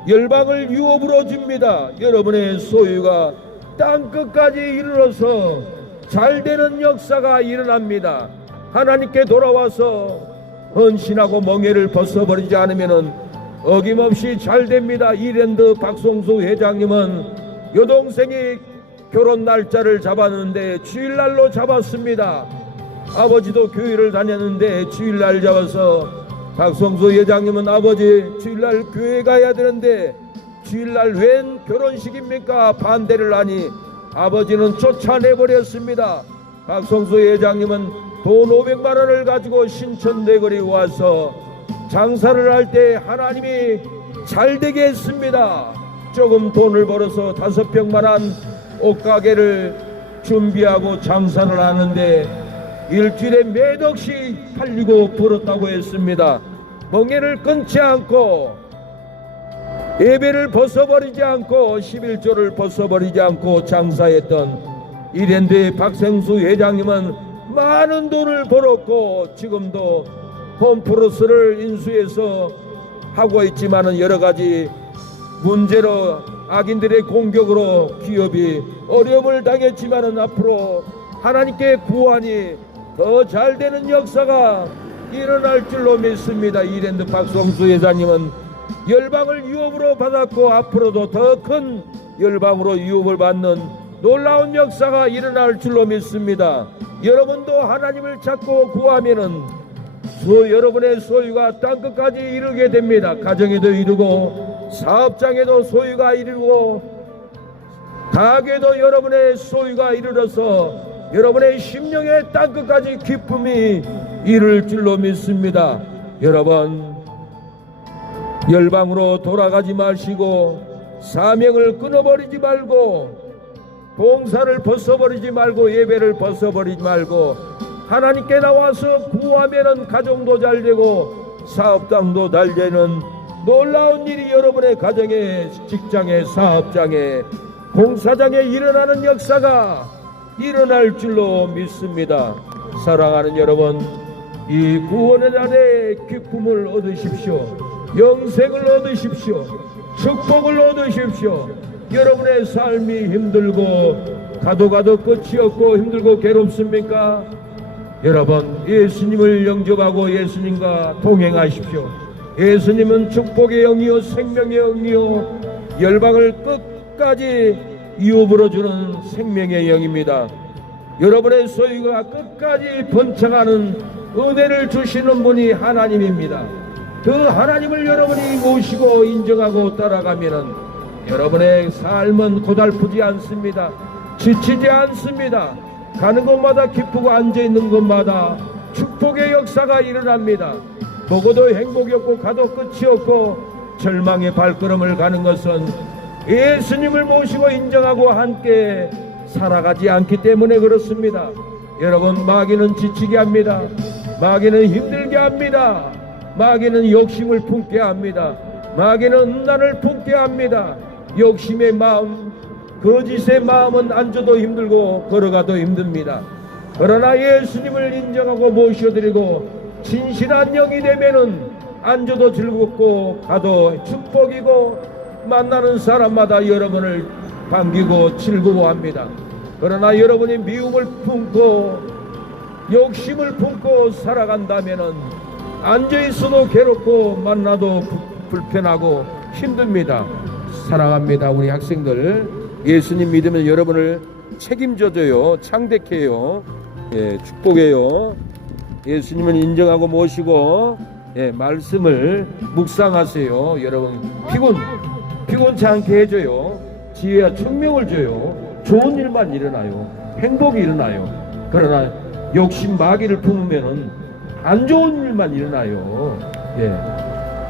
열방을 유업으로 줍니다. 여러분의 소유가 땅끝까지 이르러서 잘되는 역사가 일어납니다. 하나님께 돌아와서 헌신하고 멍에를 벗어버리지 않으면은 어김없이 잘됩니다. 이랜드 박성수 회장님은 여동생이 결혼 날짜를 잡았는데 주일날로 잡았습니다. 아버지도 교회를 다녔는데 주일날 잡아서 박성수 회장님은 아버지 주일날 교회 가야 되는데 주일날 웬 결혼식입니까? 반대를 하니 아버지는 쫓아내버렸습니다. 박성수 회장님은 돈 500만 원을 가지고 신천대거리 와서 장사를 할 때 하나님이 잘되게 했습니다. 조금 돈을 벌어서 5평만한 옷가게를 준비하고 장사를 하는데 일주일에 몇 억씩 팔리고 벌었다고 했습니다. 멍에를 끊지 않고 예배를 벗어버리지 않고 11조를 벗어버리지 않고 장사했던 이랜드의 박생수 회장님은 많은 돈을 벌었고 지금도 홈플러스를 인수해서 하고 있지만은 여러가지 문제로 악인들의 공격으로 기업이 어려움을 당했지만은 앞으로 하나님께 구하니 더 잘되는 역사가 일어날 줄로 믿습니다. 이랜드 박성수 회장님은 열방을 유업으로 받았고 앞으로도 더 큰 열방으로 유업을 받는 놀라운 역사가 일어날 줄로 믿습니다. 여러분도 하나님을 찾고 구하면은 여러분의 소유가 땅끝까지 이르게 됩니다. 가정에도 이르고 사업장에도 소유가 이르고 가게도 여러분의 소유가 이르러서 여러분의 심령의 땅끝까지 기쁨이 이를 줄로 믿습니다. 여러분 열방으로 돌아가지 마시고 사명을 끊어버리지 말고 봉사를 벗어버리지 말고 예배를 벗어버리지 말고 하나님께 나와서 구하면은 가정도 잘 되고 사업장도 잘 되는 놀라운 일이 여러분의 가정에, 직장에, 사업장에, 공사장에 일어나는 역사가 일어날 줄로 믿습니다. 사랑하는 여러분, 이 구원의 날에 기쁨을 얻으십시오. 영생을 얻으십시오. 축복을 얻으십시오. 여러분의 삶이 힘들고 가도 끝이 없고 힘들고 괴롭습니까? 여러분, 예수님을 영접하고 예수님과 동행하십시오. 예수님은 축복의 영이요 생명의 영이요 열방을 끝까지 이어불어 주는 생명의 영입니다. 여러분의 소유가 끝까지 번창하는 은혜를 주시는 분이 하나님입니다. 그 하나님을 여러분이 모시고 인정하고 따라가면은 여러분의 삶은 고달프지 않습니다. 지치지 않습니다. 가는 곳마다 기쁘고 앉아있는 곳마다 축복의 역사가 일어납니다. 보고도 행복이 없고 가도 끝이 없고 절망의 발걸음을 가는 것은 예수님을 모시고 인정하고 함께 살아가지 않기 때문에 그렇습니다. 여러분, 마귀는 지치게 합니다. 마귀는 힘들게 합니다. 마귀는 욕심을 품게 합니다. 마귀는 음란을 품게 합니다. 욕심의 마음, 거짓의 마음은 앉아도 힘들고 걸어가도 힘듭니다. 그러나 예수님을 인정하고 모셔드리고 진실한 영이 되면은 앉아도 즐겁고 가도 축복이고 만나는 사람마다 여러분을 반기고 즐거워합니다. 그러나 여러분이 미움을 품고 욕심을 품고 살아간다면은 앉아있어도 괴롭고 만나도 불편하고 힘듭니다. 사랑합니다. 우리 학생들, 예수님 믿으면 여러분을 책임져줘요. 창대해요. 예, 축복해요. 예수님을 인정하고 모시고 말씀을 묵상하세요. 여러분, 피곤치 않게 해줘요. 지혜와 총명을 줘요. 좋은 일만 일어나요. 행복이 일어나요. 그러나 욕심 마귀를 품으면은 안 좋은 일만 일어나요.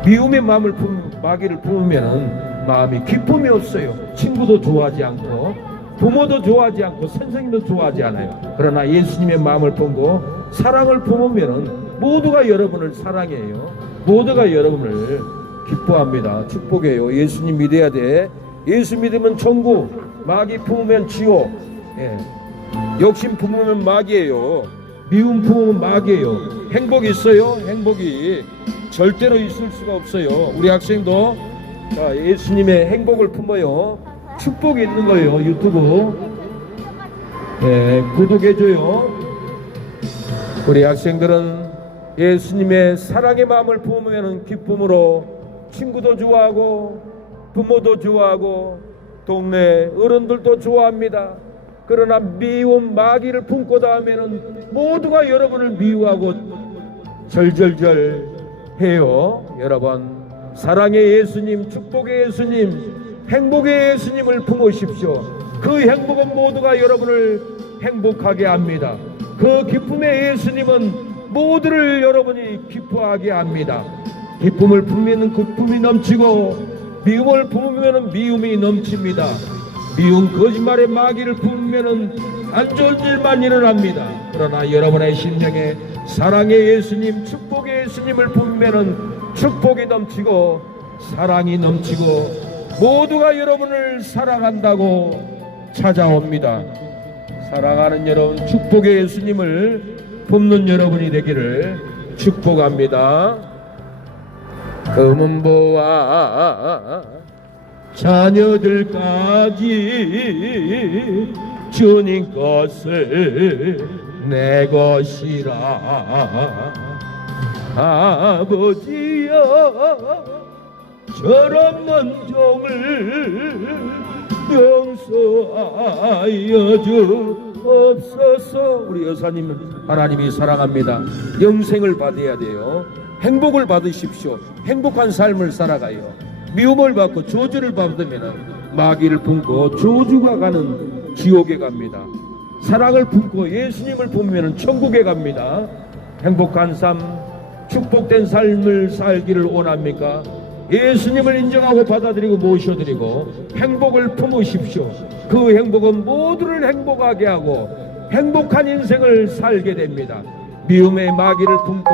미움의 마음을 마귀를 품으면은 마음이 기쁨이 없어요. 친구도 좋아하지 않고 부모도 좋아하지 않고 선생님도 좋아하지 않아요. 그러나 예수님의 마음을 품고 사랑을 품으면은 모두가 여러분을 사랑해요. 모두가 여러분을 기뻐합니다. 축복해요. 예수님 믿어야 돼. 예수 믿으면 천국, 마귀 품으면 지옥. 욕심 품으면 마귀예요. 미움 품으면 마귀예요. 행복이 있어요? 행복이 절대로 있을 수가 없어요. 우리 학생도 예수님의 행복을 품어요. 축복이 있는 거예요. 유튜브 구독해줘요. 우리 학생들은 예수님의 사랑의 마음을 품으면 기쁨으로 친구도 좋아하고 부모도 좋아하고 동네 어른들도 좋아합니다. 그러나 미움 마귀를 품고 다하면은 모두가 여러분을 미워하고 절절절 해요. 여러분, 사랑의 예수님, 축복의 예수님, 행복의 예수님을 품으십시오. 그 행복은 모두가 여러분을 행복하게 합니다. 그 기쁨의 예수님은 모두를 여러분이 기뻐하게 합니다. 기쁨을 품으면 기쁨이 넘치고 미움을 품으면 미움이 넘칩니다. 미움 거짓말의 마귀를 품으면 안 좋은 일만 일어납니다. 그러나 여러분의 심령에 사랑의 예수님, 축복의 예수님을 품으면 축복이 넘치고 사랑이 넘치고 모두가 여러분을 사랑한다고 찾아옵니다. 사랑하는 여러분, 축복의 예수님을 품는 여러분이 되기를 축복합니다. 금은보와 자녀들까지 주님 것을 내 것이라. 아버지여, 저런 종을 용서하여 주옵소서. 우리 여사님은 하나님이 사랑합니다. 영생을 받아야 돼요. 행복을 받으십시오. 행복한 삶을 살아가요. 미움을 받고 저주를 받으면 마귀를 품고 저주가 가는 지옥에 갑니다. 사랑을 품고 예수님을 품으면 천국에 갑니다. 행복한 삶, 축복된 삶을 살기를 원합니까? 예수님을 인정하고 받아들이고 모셔드리고 행복을 품으십시오. 그 행복은 모두를 행복하게 하고 행복한 인생을 살게 됩니다. 미움의 마귀를 품고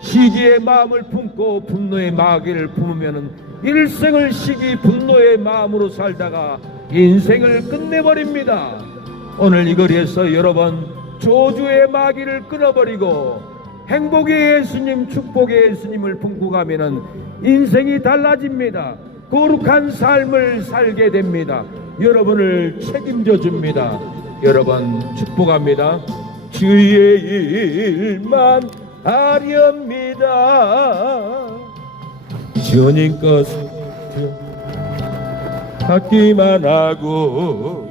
시기의 마음을 품고 분노의 마귀를 품으면 일생을 시기 분노의 마음으로 살다가 인생을 끝내버립니다. 오늘 이 거리에서 여러분 저주의 마귀를 끊어버리고 행복의 예수님, 축복의 예수님을 품고 가면은 인생이 달라집니다. 거룩한 삶을 살게 됩니다. 여러분을 책임져 줍니다. 여러분 축복합니다. 주의 일만 하렵니다. 주님 것을 받기만 하고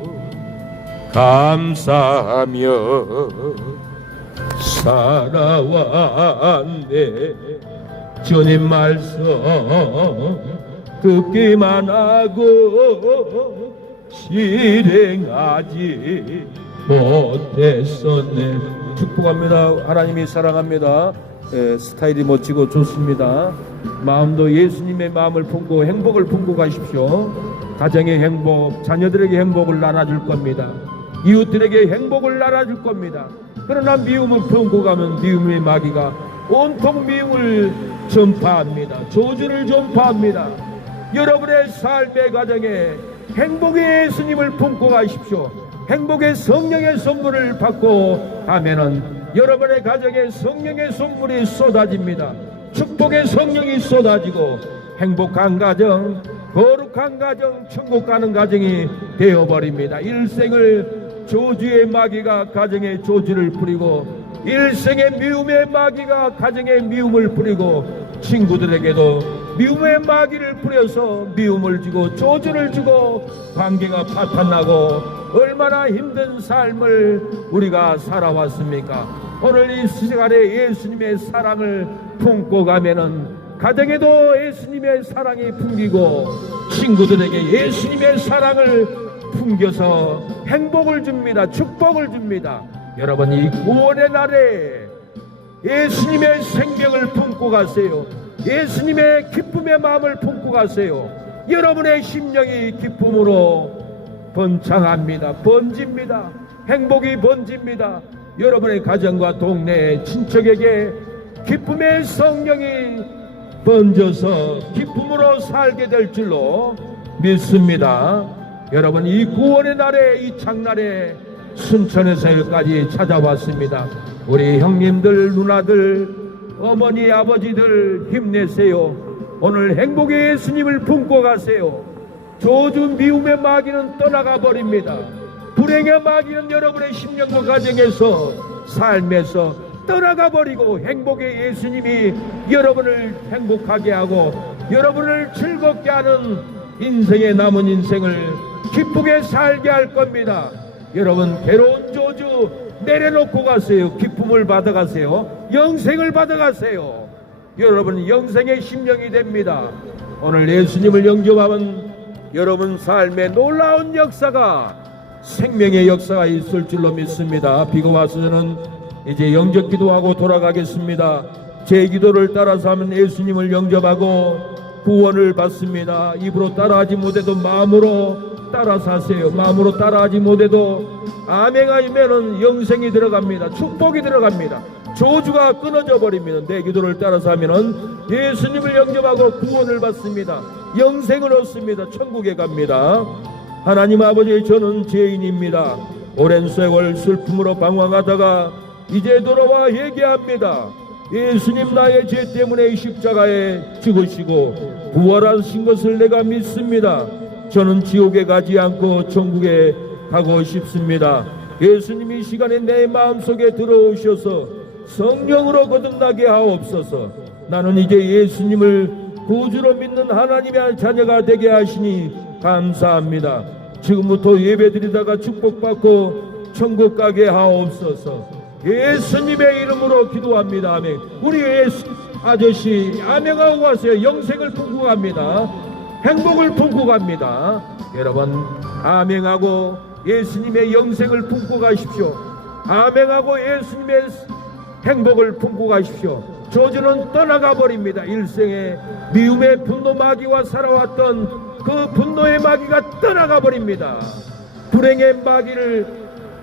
감사하며 살아왔네. 주님 말씀 듣기만 하고 실행하지 못했었네. 축복합니다. 하나님이 사랑합니다. 스타일이 멋지고 좋습니다. 마음도 예수님의 마음을 품고 행복을 품고 가십시오. 가정의 행복, 자녀들에게 행복을 나눠줄 겁니다. 이웃들에게 행복을 나눠줄 겁니다. 그러나 미움을 품고 가면 미움의 마귀가 온통 미움을 전파합니다. 저주를 전파합니다. 여러분의 삶의 가정에 행복의 예수님을 품고 가십시오. 행복의 성령의 선물을 받고 하면은 여러분의 가정에 성령의 선물이 쏟아집니다. 축복의 성령이 쏟아지고 행복한 가정, 거룩한 가정, 천국 가는 가정이 되어버립니다. 일생을 저주의 마귀가 가정에 저주를 부리고 일생의 미움의 마귀가 가정에 미움을 부리고 친구들에게도 미움의 마귀를 부려서 미움을 주고 저주를 주고 관계가 파탄나고 얼마나 힘든 삶을 우리가 살아왔습니까? 오늘 이 시간에 예수님의 사랑을 품고 가면은 가정에도 예수님의 사랑이 풍기고 친구들에게 예수님의 사랑을 풍겨서 행복을 줍니다. 축복을 줍니다. 여러분 이 구원의 날에 예수님의 생명을 품고 가세요. 예수님의 기쁨의 마음을 품고 가세요. 여러분의 심령이 기쁨으로 번창합니다. 번집니다. 행복이 번집니다. 여러분의 가정과 동네 친척에게 기쁨의 성령이 번져서 기쁨으로 살게 될 줄로 믿습니다. 여러분 이 구원의 날에 이 장날에 순천에서 여기까지 찾아왔습니다. 우리 형님들, 누나들, 어머니, 아버지들 힘내세요. 오늘 행복의 예수님을 품고 가세요. 저주 미움의 마귀는 떠나가 버립니다. 불행의 마귀는 여러분의 심령과 가정에서 삶에서 떠나가 버리고 행복의 예수님이 여러분을 행복하게 하고 여러분을 즐겁게 하는 인생의 남은 인생을 기쁘게 살게 할 겁니다. 여러분 괴로운 저주 내려놓고 가세요. 기쁨을 받아가세요. 영생을 받아가세요. 여러분 영생의 심령이 됩니다. 오늘 예수님을 영접하면 여러분 삶에 놀라운 역사가 생명의 역사가 있을 줄로 믿습니다. 비가 와서 저는 이제 영접 기도하고 돌아가겠습니다. 제 기도를 따라서 하면 예수님을 영접하고 구원을 받습니다. 입으로 따라하지 못해도 마음으로 따라서 하세요. 마음으로 따라하지 못해도 아멘하면은 영생이 들어갑니다. 축복이 들어갑니다. 저주가 끊어져 버립니다. 내 기도를 따라서 하면은 예수님을 영접하고 구원을 받습니다. 영생을 얻습니다. 천국에 갑니다. 하나님 아버지, 저는 죄인입니다. 오랜 세월 슬픔으로 방황하다가 이제 돌아와 회개합니다. 예수님 나의 죄 때문에 이 십자가에 죽으시고 부활하신 것을 내가 믿습니다. 저는 지옥에 가지 않고 천국에 가고 싶습니다. 예수님이 이 시간에 내 마음속에 들어오셔서 성령으로 거듭나게 하옵소서. 나는 이제 예수님을 구주로 믿는 하나님의 자녀가 되게 하시니 감사합니다. 지금부터 예배드리다가 축복받고 천국 가게 하옵소서. 예수님의 이름으로 기도합니다. 아멘. 우리 예수 아저씨 아멘하고 가세요. 영생을 품고 갑니다. 행복을 품고 갑니다. 여러분 아멘하고 예수님의 영생을 품고 가십시오. 아멘하고 예수님의 행복을 품고 가십시오. 저주는 떠나가 버립니다. 일생에 미움의 분노 마귀와 살아왔던 그 분노의 마귀가 떠나가 버립니다. 불행의 마귀를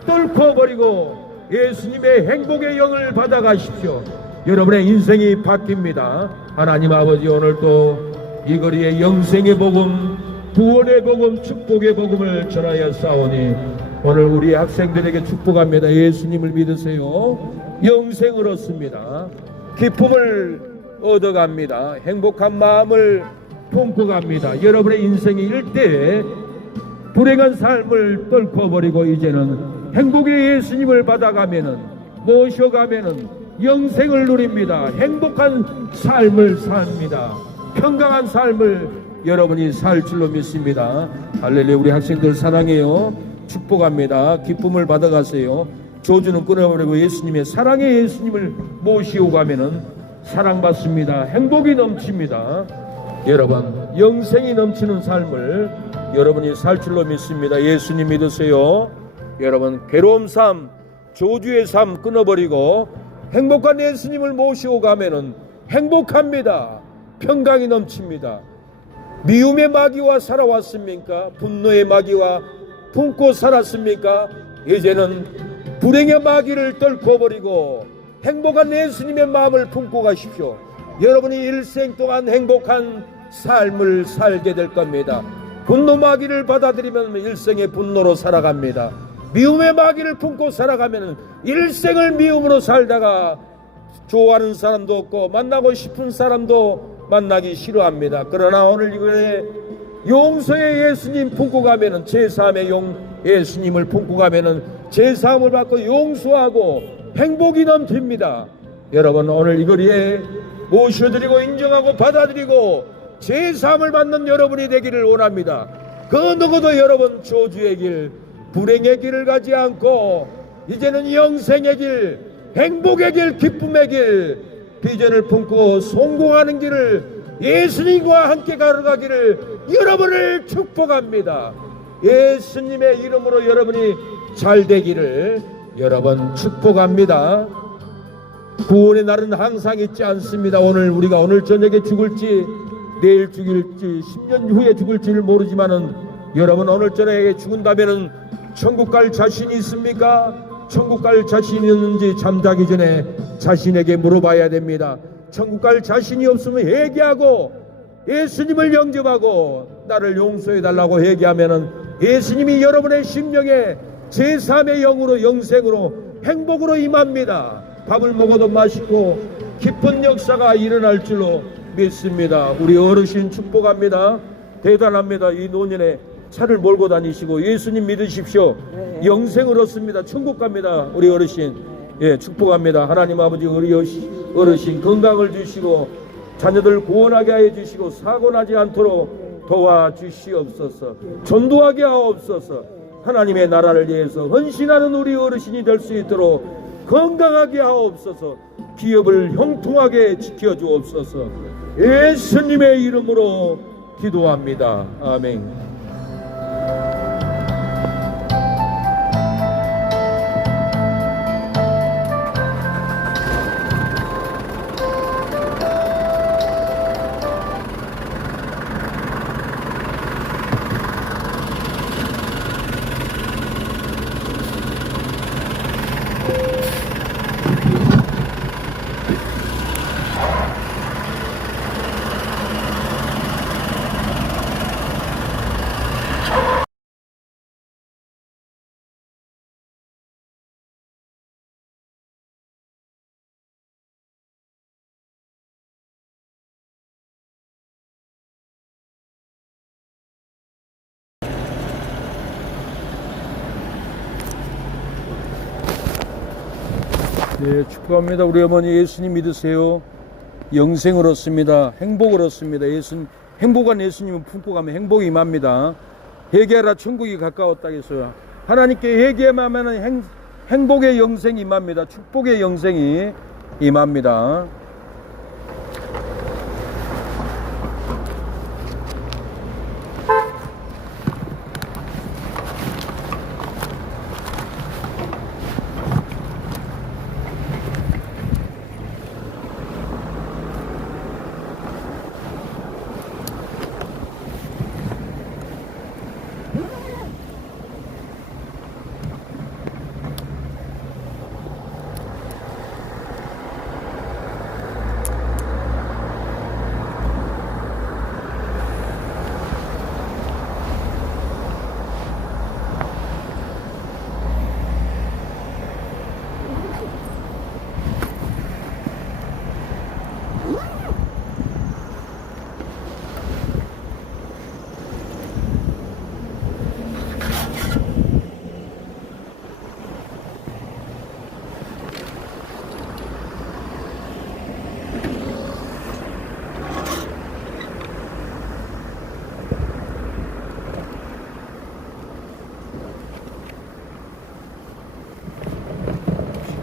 뚫고 버리고 예수님의 행복의 영을 받아가십시오. 여러분의 인생이 바뀝니다. 하나님 아버지, 오늘 또 이 거리에 영생의 복음, 구원의 복음, 축복의 복음을 전하여 싸우니 오늘 우리 학생들에게 축복합니다. 예수님을 믿으세요. 영생을 얻습니다. 기쁨을 얻어갑니다. 행복한 마음을 품고 갑니다. 여러분의 인생이 일대에 불행한 삶을 뚫고 버리고 이제는 행복의 예수님을 받아가면은, 모셔가면은 영생을 누립니다. 행복한 삶을 삽니다. 평강한 삶을 여러분이 살 줄로 믿습니다. 할렐루야. 우리 학생들 사랑해요. 축복합니다. 기쁨을 받아가세요. 조주는 끊어버리고 예수님의 사랑의 예수님을 모시고 가면은 사랑받습니다. 행복이 넘칩니다. 여러분, 영생이 넘치는 삶을 여러분이 살 줄로 믿습니다. 예수님 믿으세요. 여러분, 괴로움 삶, 조주의 삶 끊어버리고 행복한 예수님을 모시고 가면은 행복합니다. 평강이 넘칩니다. 미움의 마귀와 살아왔습니까? 분노의 마귀와 품고 살았습니까? 이제는 불행의 마귀를 뚫고 버리고 행복한 예수님의 마음을 품고 가십시오. 여러분이 일생 동안 행복한 삶을 살게 될 겁니다. 분노 마귀를 받아들이면 일생의 분노로 살아갑니다. 미움의 마귀를 품고 살아가면 일생을 미움으로 살다가 좋아하는 사람도 없고 만나고 싶은 사람도 만나기 싫어합니다. 그러나 오늘 이거에 용서의 예수님 품고 가면은, 제3의 예수님을 품고 가면은 제3을 받고 용서하고 행복이 넘칩니다. 여러분, 오늘 이 거리에 모셔드리고 인정하고 받아들이고 제3을 받는 여러분이 되기를 원합니다. 그 누구도 여러분 조주의 길, 불행의 길을 가지 않고 이제는 영생의 길, 행복의 길, 기쁨의 길, 비전을 품고 성공하는 길을 예수님과 함께 걸어가기를 여러분을 축복합니다. 예수님의 이름으로 여러분이 잘 되기를 여러분 축복합니다. 구원의 날은 항상 있지 않습니다. 오늘 저녁에 죽을지 내일 죽일지 10년 후에 죽을지를 모르지만은 여러분, 오늘 저녁에 죽은다면은 천국 갈 자신이 있습니까? 천국 갈 자신이 있는지 잠자기 전에 자신에게 물어봐야 됩니다. 천국 갈 자신이 없으면 회개하고 예수님을 영접하고 나를 용서해 달라고 회개하면은 예수님이 여러분의 심령에 제3의 영으로, 영생으로, 행복으로 임합니다. 밥을 먹어도 맛있고 기쁜 역사가 일어날 줄로 믿습니다. 우리 어르신 축복합니다. 대단합니다. 이 노년에 차를 몰고 다니시고 예수님 믿으십시오. 영생을 얻습니다. 천국 갑니다. 우리 어르신, 예, 축복합니다. 하나님 아버지, 우리 어르신 건강을 주시고 자녀들 구원하게 하여 주시고 사고 나지 않도록 도와주시옵소서. 전도하게 하옵소서. 하나님의 나라를 위해서 헌신하는 우리 어르신이 될 수 있도록 건강하게 하옵소서. 기업을 형통하게 지켜주옵소서. 예수님의 이름으로 기도합니다. 아멘. 예, 축복합니다. 우리 어머니 예수님 믿으세요. 영생을 얻습니다. 행복을 얻습니다. 행복한 예수님을 품고 가면 행복이 임합니다. 회개하라, 천국이 가까웠다 했어요. 하나님께 회개하면 행복의 영생이 임합니다. 축복의 영생이 임합니다.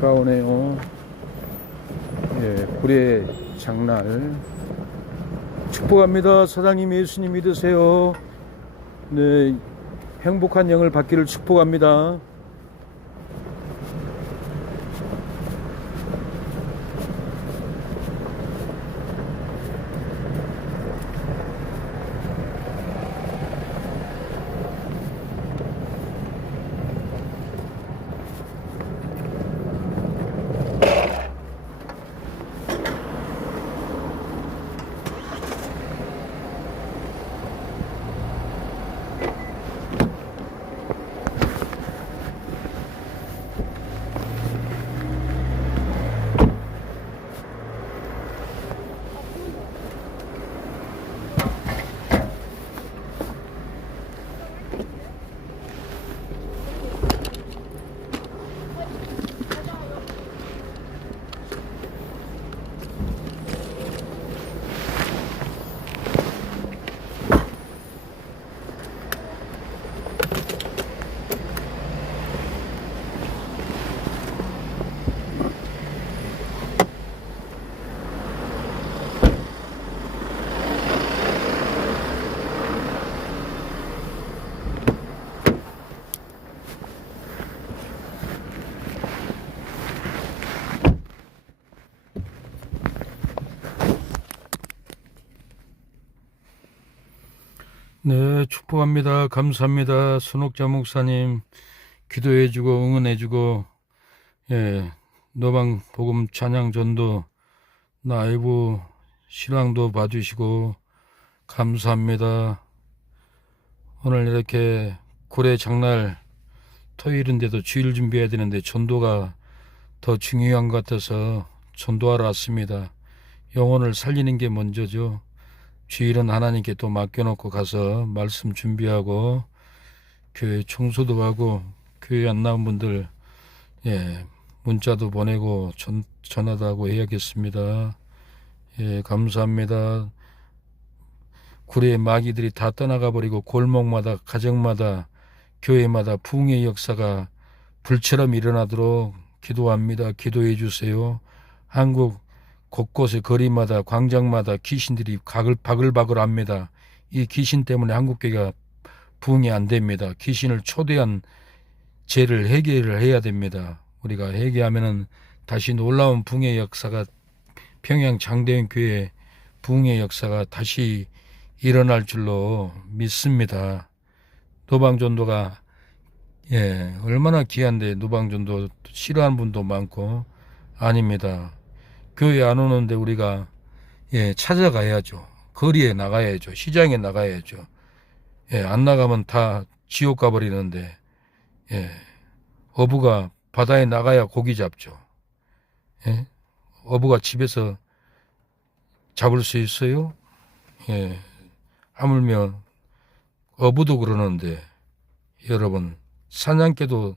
비가 오네요. 예, 구례 장날 축복합니다. 사장님 예수님 믿으세요. 네, 행복한 영을 받기를 축복합니다. 네, 축복합니다. 감사합니다. 순옥자 목사님 기도해주고 응원해주고, 예, 노방 복음 찬양 전도 라이브 실황도 봐주시고 감사합니다. 오늘 이렇게 구례 장날 토요일인데도 주일 준비해야 되는데 전도가 더 중요한 것 같아서 전도하러 왔습니다. 영혼을 살리는 게 먼저죠. 주일은 하나님께 또 맡겨놓고 가서 말씀 준비하고 교회 청소도 하고 교회 안 나온 분들, 예, 문자도 보내고 전화도 하고 해야겠습니다. 예, 감사합니다. 구례의 마귀들이 다 떠나가 버리고 골목마다 가정마다 교회마다 부흥의 역사가 불처럼 일어나도록 기도합니다. 기도해 주세요. 한국 곳곳의 거리마다 광장마다 귀신들이 바글바글 합니다. 이 귀신 때문에 한국교회가 부흥이 안 됩니다. 귀신을 초대한 죄를 해결을 해야 됩니다. 우리가 회개하면은 다시 놀라운 부흥의 역사가, 평양 장대현 교회 부흥의 역사가 다시 일어날 줄로 믿습니다. 노방전도가, 예, 얼마나 귀한데 노방전도 싫어하는 분도 많고. 아닙니다. 교회 안 오는데 우리가, 예, 찾아가야죠. 거리에 나가야죠. 시장에 나가야죠. 예, 안 나가면 다 지옥 가버리는데, 예, 어부가 바다에 나가야 고기 잡죠. 예, 어부가 집에서 잡을 수 있어요? 예, 하물며 어부도 그러는데, 여러분, 사냥개도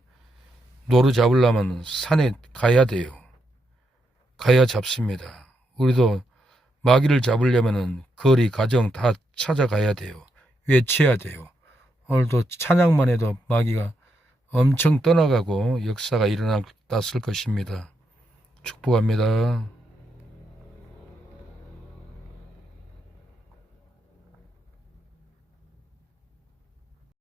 노루 잡으려면 산에 가야 돼요. 가야 잡습니다. 우리도 마귀를 잡으려면은 거리, 가정 다 찾아가야 돼요. 외쳐야 돼요. 오늘도 찬양만 해도 마귀가 엄청 떠나가고 역사가 일어났을 것입니다. 축복합니다.